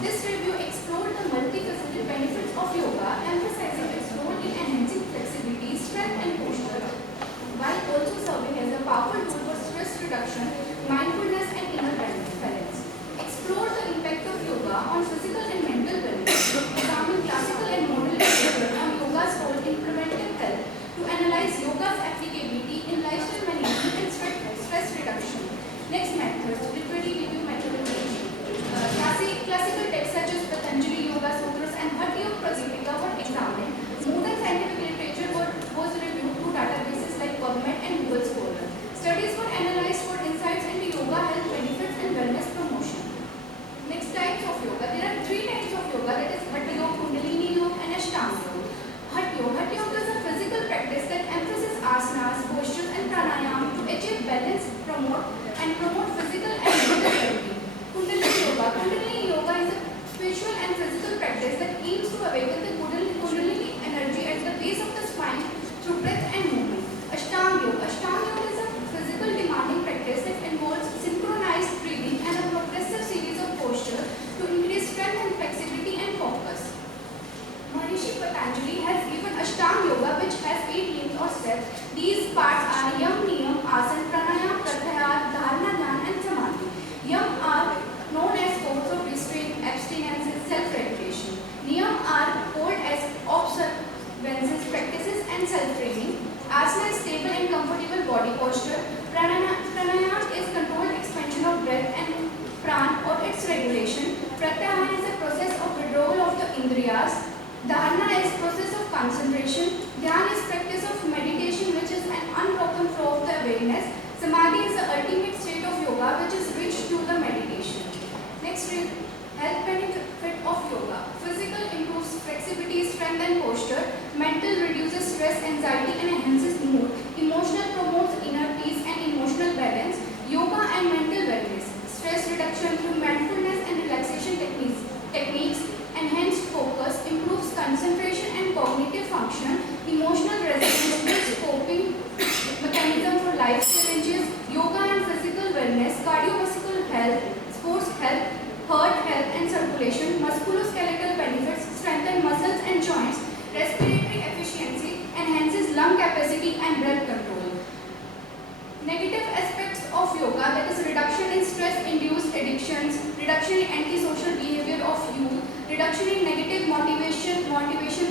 This review explored the multifaceted benefits of yoga, emphasizing its role in enhancing flexibility, strength, and posture, while also serving as a powerful tool for stress reduction, mindfulness, and inner balance. Explore the impact of yoga on physical and mental wellness, examine classical and modern literature on yoga's role in preventive health, to analyze yoga's applicability in lifestyle management and stress reduction. Next method, literary review methodology. Classical texts such as Patanjali Yoga Sutras and Bhatti Yoga Pradipika were examined. Modern scientific literature was reviewed through databases like PubMed and Google Scholar. Studies were analyzed for insights into yoga health benefits and wellness promotion. Next, types of yoga. There are 3 types of yoga, that is Hatha Yoga, Kundalini Yoga, and Ashtanga Yoga. Hatha Yoga is a physical practice that emphasizes asanas, postures, and pranayama to achieve balance, promote physical and mental well-being. Kundalini Yoga is a spiritual and physical practice that aims to awaken the Kundalini energy at the base of the spine through breath and movement. Ashtanga Yoga is a physical demanding practice that involves synchronized breathing and a progressive series of postures to increase strength and flexibility and focus. Maharishi Patanjali has given Ashtanga Yoga, which has 8 limbs or steps. These parts are Yam, Niyam, Asana, Pranayama, Pratyahara, Dharana, Dhyana, and Samadhi. Yam are known as codes of restraint, abstinence, and self-regulation. Niyam are called as observances, practices, and self-training. Asana is stable and comfortable body posture. Pranayama is controlled expansion of breath, and Pran or its regulation. Pratyahara is a process of withdrawal of the Indriyas. Dharana is process of concentration. Dhyana is practice of meditation, which is an unbroken flow of the awareness. Samadhi is the ultimate state of yoga, which is reached through the meditation. Next, health benefit of yoga. Physical improves flexibility, strength, and posture. Mental reduces stress, anxiety, and enhances mood. Emotional promotes inner peace and emotional balance. Yoga and mental wellness. Stress reduction through mindfulness and relaxation techniques. Enhanced focus, improves concentration and cognitive function. Emotional resilience, builds coping mechanism for life challenges. Yoga and physical wellness, cardiovascular health, sports health, heart health and circulation, musculoskeletal benefits, strengthen muscles and joints, respiratory efficiency, enhances lung capacity and breath control. Negative aspects of yoga, that is reduction in stress-induced addictions, reduction in antisocial behavior of youth, reduction in negative motivation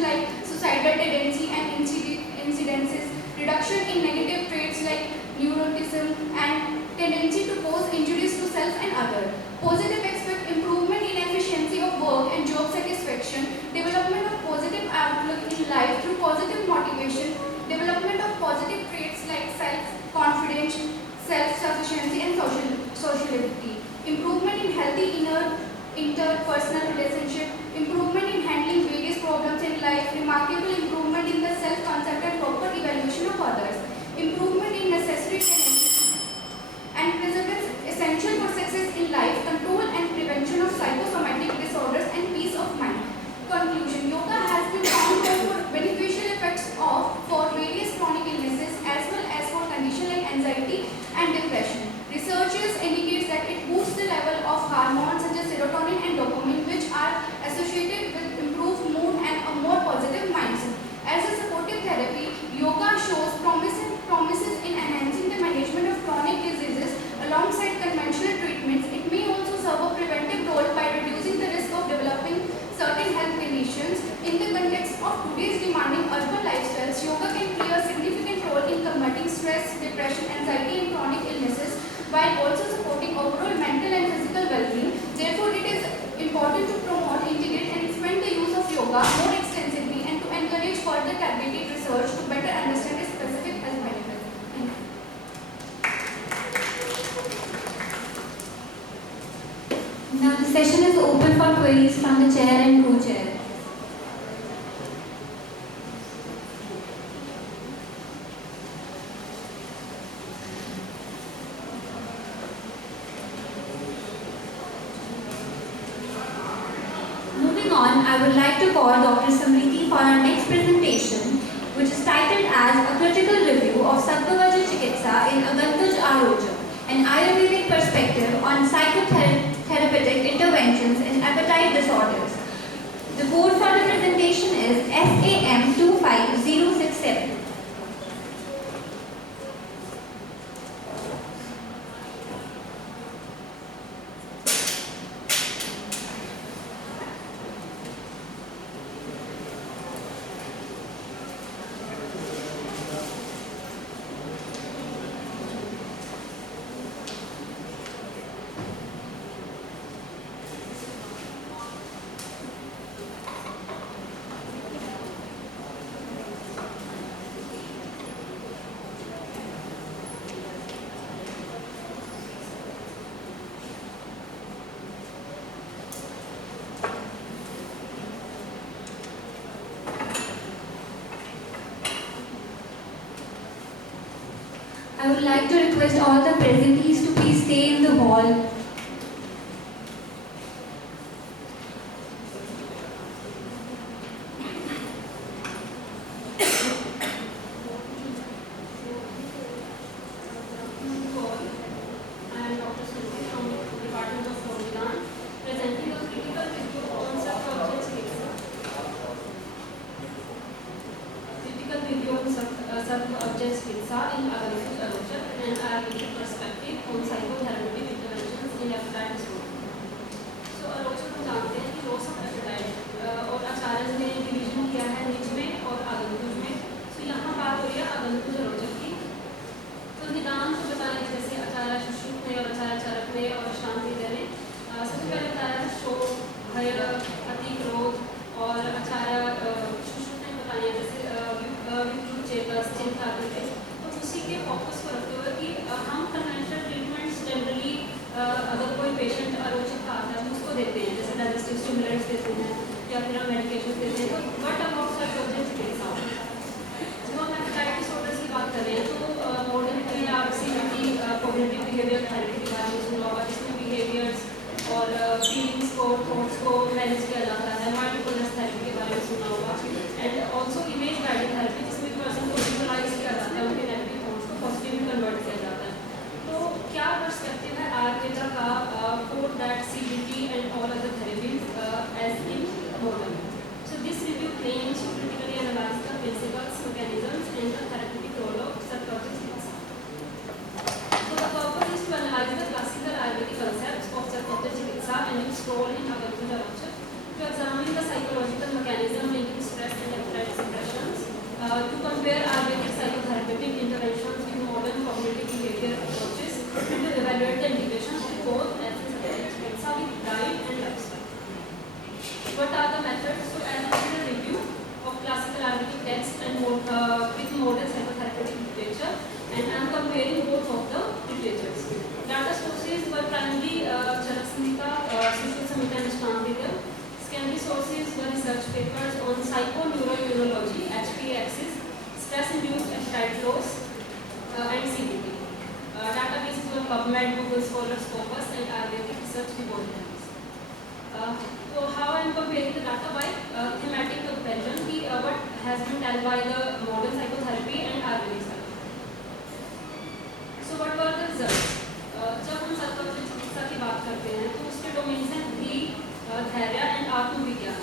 like suicidal tendency and incidences, reduction in negative traits like neuroticism and tendency to cause injuries to self and other. Positive aspect, improvement in efficiency of work and job satisfaction, development of positive outlook in life through positive motivation, development of positive traits like self-confidence, self-sufficiency and sociability, improvement in healthy interpersonal relationship, improvement in handling various problems in life, remarkable improvement in the self-concept and proper evaluation of others, improvement in necessary tendencies and perseverance essential for success in life, control and prevention of psychosomatic disorders and peace of mind. Conclusion, yoga has been found to have beneficial effects for various chronic illnesses as well as for conditions like anxiety and depression. Researchers indicate that it boosts the level of hormones such as serotonin and dopamine, which are associated with improved mood and a more positive mindset. As a supportive therapy, yoga shows promises in enhancing the management of chronic diseases alongside conventional treatments. It may also serve a preventive role by reducing the risk of developing certain health conditions. In the context of today's demanding urban lifestyles, yoga can play a significant role in combating stress, depression, anxiety, and chronic illnesses, while also supporting overall mental and physical well-being. Therefore, it is important to promote, integrate, and expand the use of yoga more extensively and to encourage further targeted research to better understand its specific health benefits. Thank you. Now the session is open for queries from the chair and co-chair. Moving on, I would like to call Dr. Samriti for our next presentation, which is titled as A Critical Review of Sattva-Vajra Chikitsa in Agantuj Aroja, an Ayurvedic perspective on psychotherapeutic interventions in appetite disorders. The code for the presentation is SAM 25067. I would like to request all the presentees to please stay in the hall. I am Dr. Smriti from the Department of Sanvidan, presenting a critical review on sub-object चिकित्सा. Critical review on sub-object चिकित्सा in aggressive erosion and Ayurvedic perspective on psychotherapeutic interventions in appetite disorder. So erosion को जानते हैं कि loss of appetite और आचार्य ने division किया है निज में और आगंतुक में. So यहाँ बात हो रही है आगंतुक erosion की. तो निदान को बताया जैसे आचार्य सुश्रुत ने और आचार्य चरक ने और शांति ने सबसे पहले बताया शोक, भय, अति क्रोध और आचार्य सुश्रुत ने बताया जैसे विकृत चेतस, चिंता आदि. तो उसी के फोकस को रखते हुए कि हम कन्वेंशनल ट्रीटमेंट्स जनरली अगर कोई पेशेंट अरोचक का आता है तो उसको देते हैं जैसे डाइजेस्टिव स्टिमुलेंट्स देते हैं या फिर हम मेडिकेशन देते हैं. तो व्हाट अबाउट सब्जेक्ट चिकित्सा जो हम appetite disorders की बात कर रहे हैं तो मॉडर्न में आप CBT कॉग्निटिव बिहेवियर थेरेपी के बारे में सुना होगा जिसमें बिहेवियर्स और फीलिंग्स को थॉट्स को मैनेज किया जाता है. माइंडफुलनेस थेरेपी के बारे में सुना होगा and also image guided therapy जिसमें पर्सन को विजुअलाइज किया जाता है उनके नेगेटिव थॉट्स को पॉजिटिव में कन्वर्ट किया जाता है. तो क्या पर्सपेक्टिव है आयुर्वेदा का for that CBT and all other therapies as in modern. So this review claims to critically analyze the principles, mechanisms, and the therapeutic role of sub-object चिकित्सा. So the purpose is to analyze the classical Ayurvedic concepts of sub-object चिकित्सा and its role in aggressive erosion, to examine the psychological mechanism linking stress and appetite suppressions, to compare Ayurvedic psychotherapeutic interventions with modern cognitive behavior approaches, and to evaluate the integration of both as sub-object चिकित्सा with diet and lifestyle. What are the methods? So as a review of classical Ayurvedic texts and with modern psychotherapeutic literature, and I am comparing both of the literatures. Data sources were primarily Charak Samhita, Sushruta Samhita and Ashtanga. Secondary sources were research papers on psychoneuroimmunology, HPA-axis, stress-induced appetite loss, and CBT. Databases were PubMed, Google Scholar, Scopus, and Ayurvedic research repositories. So how I am comparing the data by thematic comparison की what has been done by the modern psychotherapy and Ayurvedic psychotherapy. So what were the results? जब हम सत्वोपचार चिकित्सा की बात करते हैं तो उसके डोमेन्स हैं धी, धैर्य एंड आत्मविज्ञान.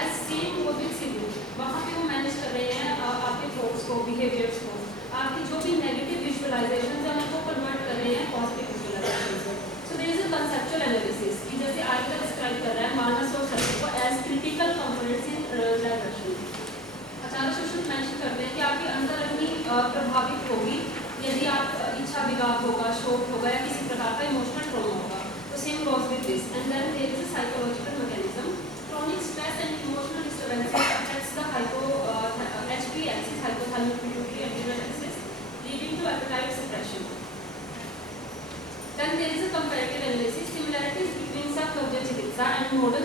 एज सेम विद CBT वहाँ पे वो मैनेज कर रहे हैं आपके थॉट्स को, बिहेवियर्स को, आपकी जो भी नेगेटिव विजुअलाइजेशन है उनको कन्वर्ट कर रहे हैं positive visualization. So there is a conceptual analysis कि जैसे आयुर्वेद डिस्क्राइब कर रहा है मानस और सत्य को as critical components in diversion. Acharya Sushruta mention करते हैं कि आपकी अंतरंगी प्रभावित होगी यदि आप इच्छा विघात होगा, शोक होगा या किसी प्रकार का इमोशनल ट्रॉमा होगा. तो same goes with this and then there is a psychological mechanism. Chronic stress and emotional disturbances affects the HPA axis, hypothalamic pituitary adrenal axis, leading to appetite suppression. Then there is a comparative analysis. Similarities between sub-object चिकित्सा and modern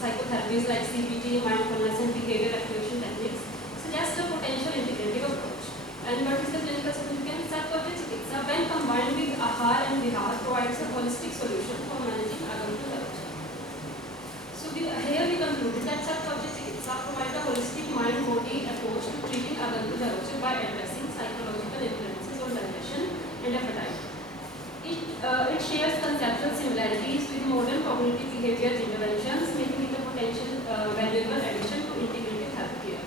psychotherapies like CBT, mindfulness, and behavior activation techniques suggest a potential integrative approach. And what is the clinical significance? Sub-object चिकित्सा, when combined with Ahar and Vihar, provides a holistic solution for managing aggressive erosion. So here we concluded that sub-object चिकित्सा provides a holistic mind-body approach to treating aggressive erosion by addressing psychological influences on digestion and appetite. It shares conceptual similarities with modern cognitive behavior behavior interventions, making it a potential valuable addition to integrative healthcare.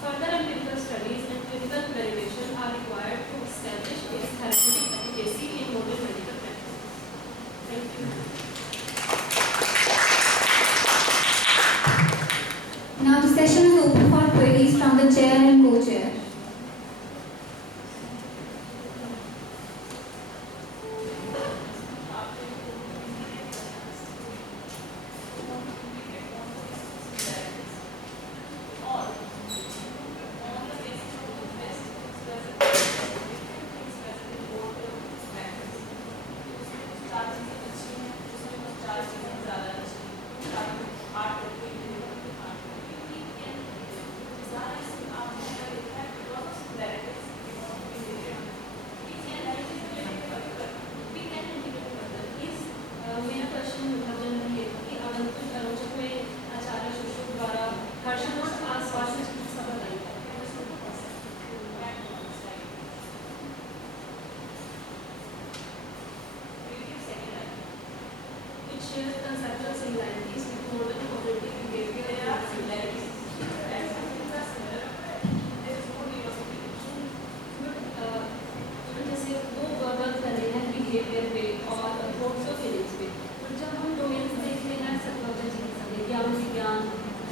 Further empirical studies and clinical validation are required to establish its therapeutic efficacy in modern medical practice. Thank you. Now the session is open for queries from the chair and co-chair. मेरा प्रश्न general ये था कि आमंत्रित आलोचक में आचार्य शुश्रूत द्वारा हर्षण और आश्वासन चिकित्सा बताई It shares conceptual similarities with modern cognitive behavior and similarities. जैसे वो वर्क कर रहे हैं बिहेवियर पे और थॉट्स और फीलिंग्स पे, तो जब हम डोमेन्स देखते हैं साइकोलॉजी चिकित्सा में या विज्ञान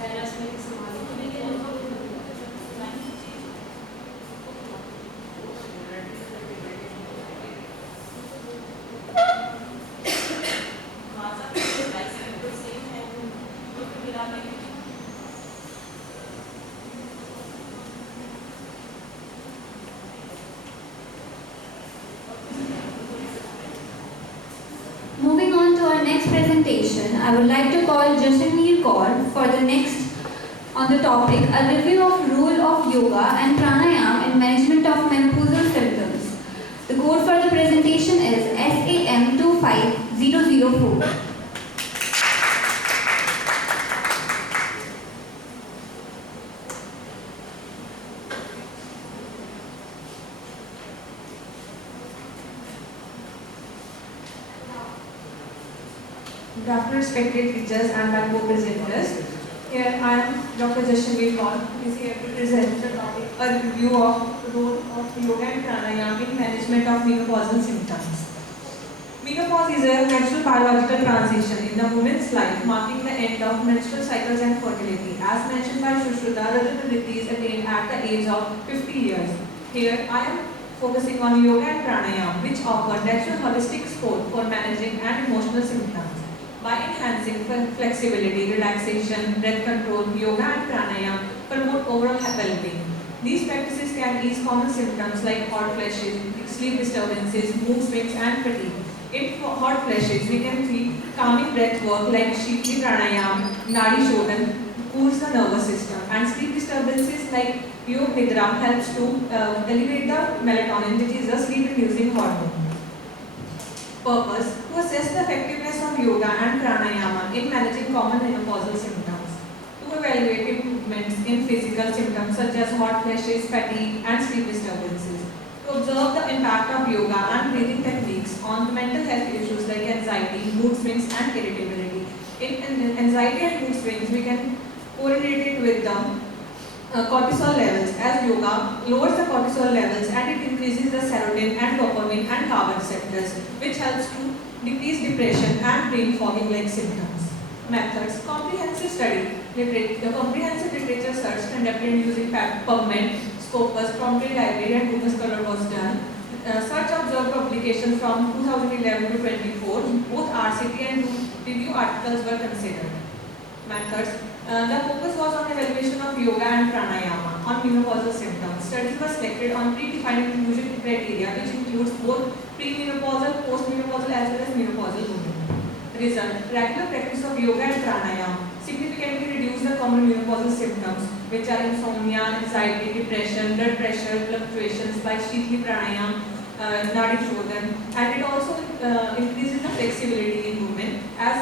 वायरस में समाज तो लेकिन Moving on to our next presentation, I would like to call Jashanveer Kaur for the next on the topic, a review of role of yoga and pranayam in management of menopausal symptoms. The code for the presentation is SAM 25004. Good afternoon, respected teachers and my co-presenters. Here I am Dr. Jashanveer Kaur, who is here to present the topic, a review of role of yoga and pranayama in management of menopausal symptoms. Menopause is a natural biological transition in the woman's life, marking the end of menstrual cycles and fertility. As mentioned by Sushruta, Rajat is attained at the age of 50 years. Here I am focusing on yoga and pranayama, which offer natural holistic support for managing and emotional symptoms. By enhancing flexibility, relaxation, breath control, yoga and pranayama promote overall well-being. These practices can ease common symptoms like hot flashes, sleep disturbances, mood swings and fatigue. In hot flashes, we can feel calming breath work like Shikli pranayama, Nadi Shodhan cools the nervous system, and sleep disturbances like Yog Nidra helps to elevate the melatonin, which is a sleep-inducing hormone. Purpose: to assess the effectiveness of yoga and pranayama in managing common menopausal symptoms, to evaluate improvements in physical symptoms such as hot flashes, fatigue, and sleep disturbances, to observe the impact of yoga and breathing techniques on the mental health issues like anxiety, mood swings, and irritability. In anxiety and mood swings, we can correlate it with the cortisol levels, as yoga lowers the cortisol levels and it increases the serotonin and dopamine and GABA receptors, which helps to decrease depression and brain fogging like symptoms. Methods: comprehensive study. The comprehensive literature search conducted using PubMed, Scopus, Prompt Library and Google Scholar was done. Search observed publications from 2011 to 24. Both RCT and review articles were considered. Methods: the focus was on evaluation of yoga and pranayama on menopausal symptoms. Studies were selected on predefined inclusion criteria, which includes both premenopausal, postmenopausal as well as menopausal women. Result: regular practice of yoga and pranayama significantly reduce the common menopausal symptoms, which are insomnia, anxiety, depression, blood pressure fluctuations by Shikli pranayama, Nadi Shodhan, and it also increases the flexibility in women, as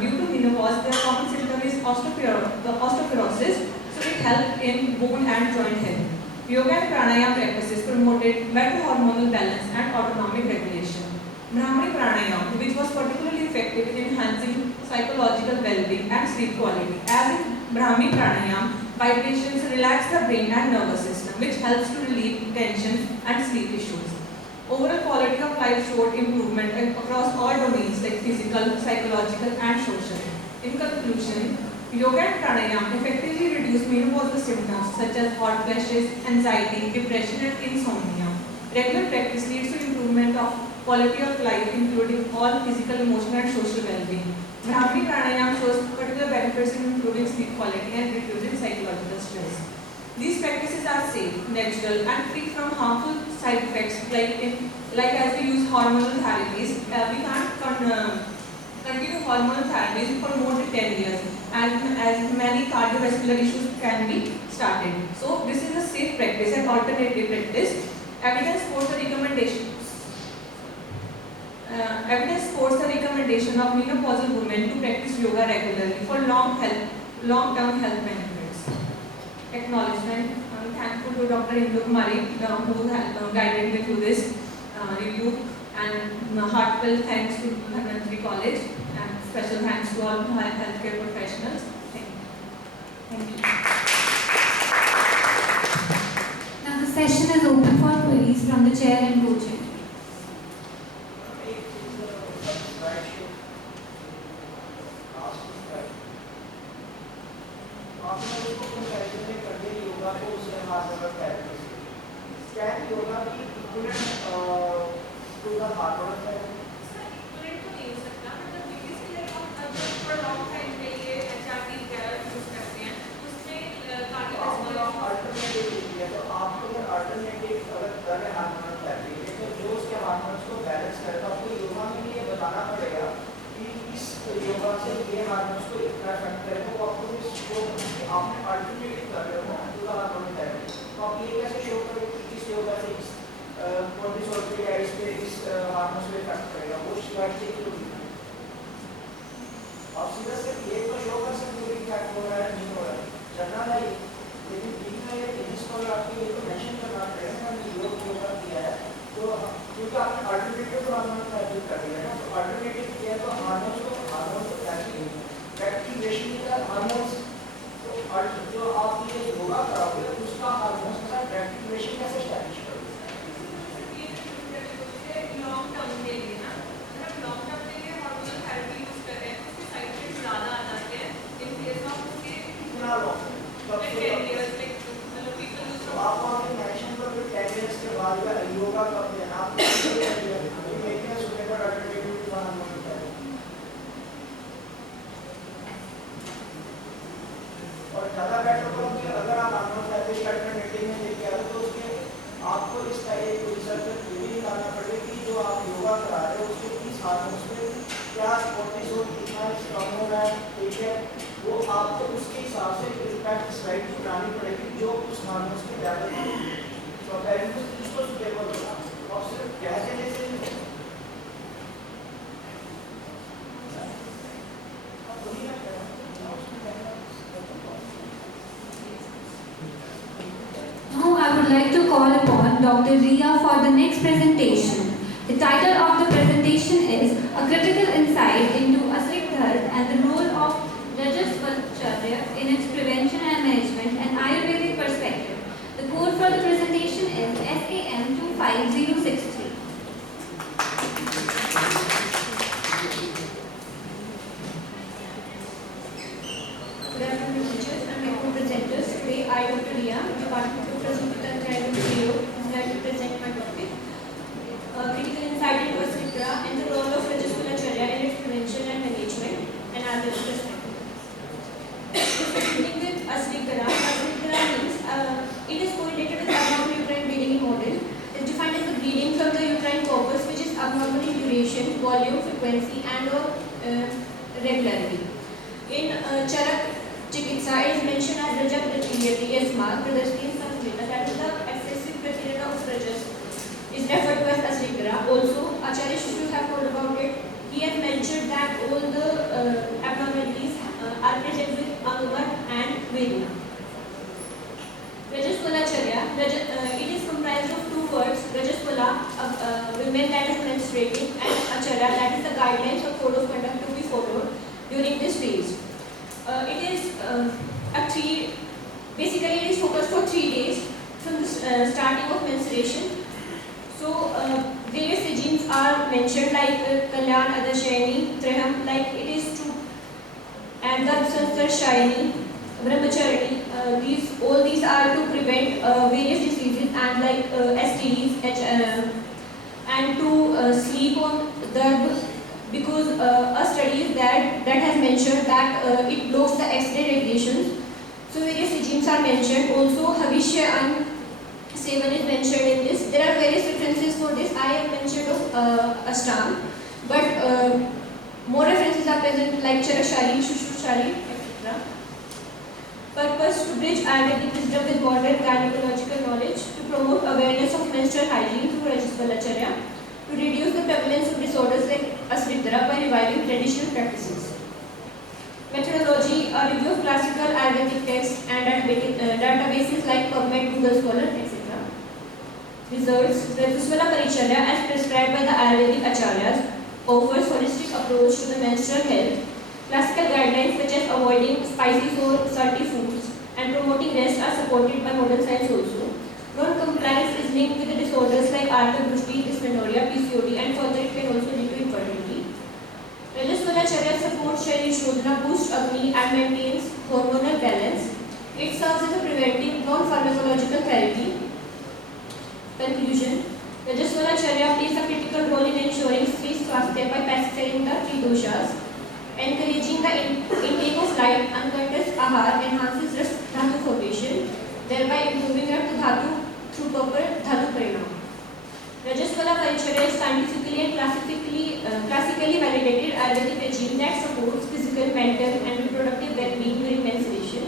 due to menopause the common symptom is osteoporosis, so it helps in bone and joint health. Yoga and pranayama practices promoted better hormonal balance and autonomic regulation. Brahmani pranayama, which was particularly effective in enhancing psychological well-being and sleep quality. As in Brahmi Pranayam, vibrations relax the brain and nervous system, which helps to relieve tension and sleep issues. Overall quality of life showed improvement across all domains like physical, psychological and social. In conclusion, yoga and pranayama effectively reduce menopausal symptoms such as hot flashes, anxiety, depression and insomnia. Regular practice leads to improvement of quality of life including all physical, emotional and social well-being. Brahmi pranayama shows particular benefits in improving sleep quality and reducing psychological stress. These practices are safe, natural and free from harmful side effects like as we use hormonal therapies. We can't continue hormonal therapies for more than 10 years and as many cardiovascular issues can be started. So this is a safe practice and alternative practice. Evidence supports the recommendation of menopausal women to practice yoga regularly for long-term health benefits. Acknowledgement. I'm thankful to Dr. Hindu Kumari who guided me through this review, and heartfelt thanks to Dhanvantri College and special thanks to all healthcare professionals. Thank you. Now the session is open for queries from the chair and co-chair. Can yoga be equivalent to the hormonal therapy? Student को नहीं हो सकता, मतलब previously like हम for long time के लिए HRT वगैरह use करते हैं, उसमें आप अल्टरनेटिव लीजिए, तो आपको अगर अल्टरनेटिव अगर कर रहे हार्मोनल थेरेपी तो जो उसके हार्मोन्स को बैलेंस करेगा, आपको योगा में ये बताना पड़ेगा कि इस योगा से ये हार्मोन्स को इतना इफेक्ट करेगा, वो आपको इस शो आपने अल्टरनेटिव कर रहे हो टू द हार्मोनल थेरेपी, तो आप ये कैसे शो करेंगे कि इस योगा से इस कॉर्टिसोल पे या इस हार्मोन्स पे इफेक्ट करेगा, वो स्ट्रैटेजी क्यों नहीं है? आप सीधा सिर्फ ये तो शो कर सकते हो कि इफेक्ट हो रहा है नहीं हो रहा है, चलना नहीं, लेकिन बीच में ये फिजिक्स को आपको ये तो मेंशन करना पड़ेगा कि योगा किया है, तो क्योंकि आपने अल्टरनेटिव हार्मोन थेरेपी कर दिया है, तो अल्टरनेटिव किया तो हार्मोन को एक्टिवेशन का हार्मोन्स, तो जो आप ये योगा कराओगे उसका हार्मोन्स के साथ एक्टिवेशन कैसे एस्टैब्लिश करोगे? लॉन्ग टर्म के लिए ना, मतलब लॉन्ग टर्म के लिए हार्मोनल थेरेपी यूज कर रहे हैं, उसके साइड इफेक्ट्स ज़्यादा आ जाते हैं इन केस ऑफ उसके कितना लॉन्ग like 10 years, like मतलब people use तो आपको आपने मेंशन कर दिया 10 इयर्स के बाद या योगा कब देना आप लेकिन सुपर अल्टरनेटिव हार्मोन थेरेपी और ज़्यादा बेटर तो कि अगर आप हार्मोन थेरेपी अल्टरनेटिव में लेके आओ तो उसके आपको इस तरह एक रिसर्च ये भी निकालना पड़ेगा कि जो आप योगा करा रहे हो उसके किस हार्मोन्स में क्या कोर्टिसोल कितना स्ट्रांग हो रहा है, ठीक है, वो आपको उसके हिसाब से इम्पैक्ट स्ट्रेटजी बनानी पड़ेगी जो उस हार्मोन्स के लेवल में तो पेरेंट्स उसको सुटेबल होगा और सिर्फ कैसे जैसे Now I would like to call upon Dr. Ria for the next presentation. The title of the presentation is A Critical Insight into Asrik Dard and the Role of Rajasvacharya in its Prevention and Management and Ayurvedic Perspective. The code for the presentation is SAM 25063. Good afternoon, teachers and my co-presenters. Today, I, Dr. Ria, Department of Physical and Bio, is going to present my topic, Critical Insight into Asrikra and the role of Rajasvacharya in its prevention and management and Ayurvedic perspective. Beginning with Asrikra, Asrikra means it is correlated with abnormal uterine bleeding model. It is defined as the bleeding from the uterine corpus which is abnormal in duration, volume, frequency and or regularity. In Charak Chikitsa, it is mentioned as Raja Pratiliyati Yasma Pradashti Samvita, that is the excessive pratiliyata of Rajas, is referred to as Asrikra. Also, Acharya Shishus have told about it. He has mentioned that all the abnormalities are present with Angubar and Vedana. Rajasvalacharya, it is comprised of two words, Rajasvala, women that is menstruating, and Acharya, that is the guidelines or code of conduct to be followed. during this phase. It is basically it is focused for 3 days from the starting of menstruation. So various regimes are mentioned like Kalyan, Adashayani, Triham, like it is to, and Dharmsastra, Shayani, Brahmacharani. All these are to prevent various diseases and like STDs, and to sleep on the, because a study that has mentioned that it blocks the X-ray radiations. So various regimes are mentioned. Also Havishya and Sevan is mentioned in this. There are various references for this. I have mentioned of Ashtam, but more references are present like Charashari, Shushushari, etc. Purpose: to bridge Ayurvedic wisdom with modern gynecological knowledge, to promote awareness of menstrual hygiene through Rajasvalacharya, to reduce the prevalence of disorders like Asriptara by reviving traditional practices. Methodology: a review of classical Ayurvedic texts and databases like PubMed, Google Scholar, etc. Results: Rajaswala Paricharya, as prescribed by the Ayurvedic Acharyas, offers holistic approach to the menstrual health. Classical guidelines such as avoiding spicy or salty foods and promoting rest are supported by modern science also. Non-compliance is linked with the disorders like arthrogryposis, dysmenorrhea, PCOD, and further it can also lead to infertility. Rajasvalacharya supports Sharir Shodhana, boosts Agni, and maintains hormonal balance. It serves as a preventive non-pharmacological therapy. Conclusion: Rajasvalacharya plays a critical role in ensuring Sri Swasthya by pacifying the 3 doshas. Encouraging the intake of light, unconscious ahar enhances rasa dhatu formation, thereby improving rasa dhatu through proper dhatu parinam. Rajaswala Paricharya is scientifically and classically validated Ayurvedic regime that supports physical, mental, and reproductive well-being during menstruation.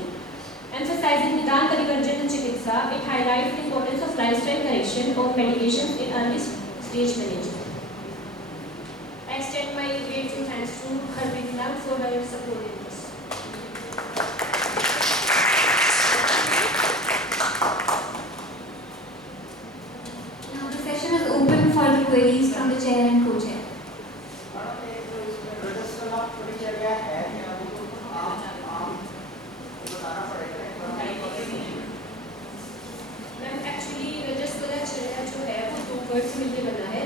Emphasizing Nidan Parivarjana Chikitsa, it highlights the importance of lifestyle correction of medications in early stage management. I extend my grateful thanks to Harpreet Ma'am for her support in this. Now the session is open for the queries from the chair and co-chair. Ma'am actually रजस्वलाचार्य जो है वो 2 words मिलकर बना है,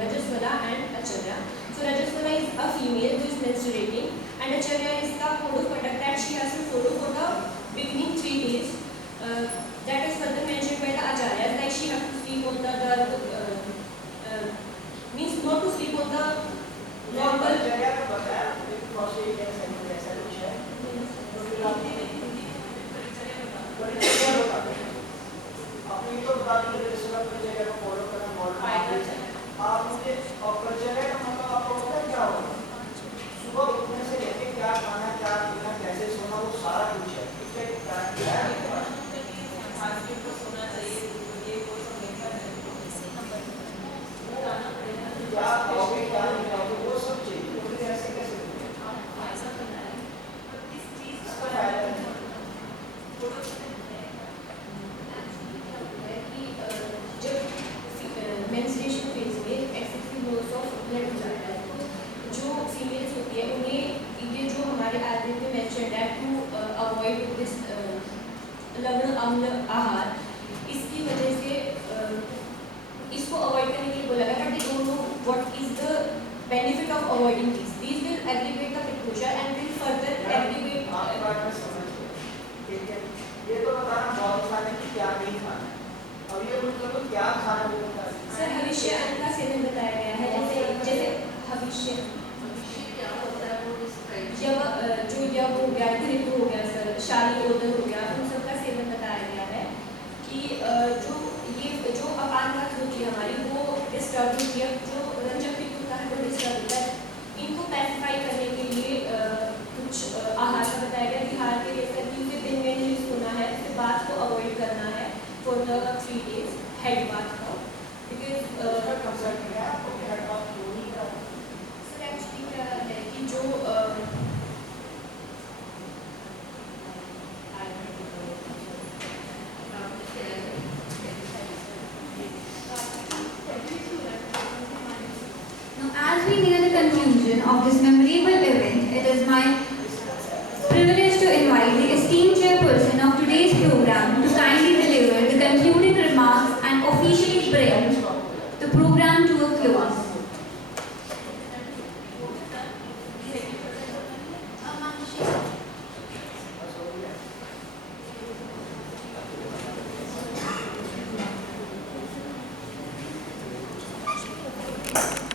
रजस्वला and आचार्य. So Rajaswala is a female who is menstruating, and Acharya is the code of conduct that she has to follow for the beginning 3 days. That is further mentioned by the Acharyas, like she has to sleep on the means not to sleep on the normal. आप मुझे अपरचर्या का मतलब आपको पता है क्या होगा? सुबह उठने से लेके क्या खाना, क्या पीना, कैसे सोना, वो सारा कुछ है. इसका एक कारण है. क्या खाओगे, क्या नहीं खाओगे, वो सब चाहिए. तो फिर ऐसे कैसे मेंस्ट्रुएशन फेज में एक्सेसिव लॉस ऑफ ब्लड हो जाता है, तो जो फीमेल्स होती है उन्हें ये जो हमारे आयुर्वेद में मेंशन्ड है टू अवॉइड दिस लवण अम्ल आहार, इसकी वजह से इसको अवॉइड करने के लिए बोला गया, but they don't know what is the benefit of avoiding this will aggravate the पित्तकोशा एंड विल फर्दर एग्रीवेट. आपकी बात में समझ गया. ठीक है, ये तो बताना बहुत खाने की क्या नहीं खाना. अब ये मतलब क्या खाना वो बता दीजिए. सर हविष्य अन्न का सेवन बताया गया है, जैसे हविष्य क्या होता है वो डिस्क्राइब. जो यव हो गया, घृत हो गया सर, शाली ओदन हो गया, उन सब का सेवन बताया गया है कि जो अपान वात होती है हमारी वो डिस्टर्ब होती है, जो रंजक पित्त होता है वो डिस्टर्ब होता है. इनको पैसिफाई करने के लिए कुछ आहार का बताया गया. बिहार के लिए सर कि दिन में नहीं सोना है, उसके बाद को अवॉइड करना है for the 3 days head bath का, बिकॉज सर एक्चुअली क्या है कि जो Now, as we near the conclusion of this memorable event, it is my privilege to invite the esteemed chairperson of today's program,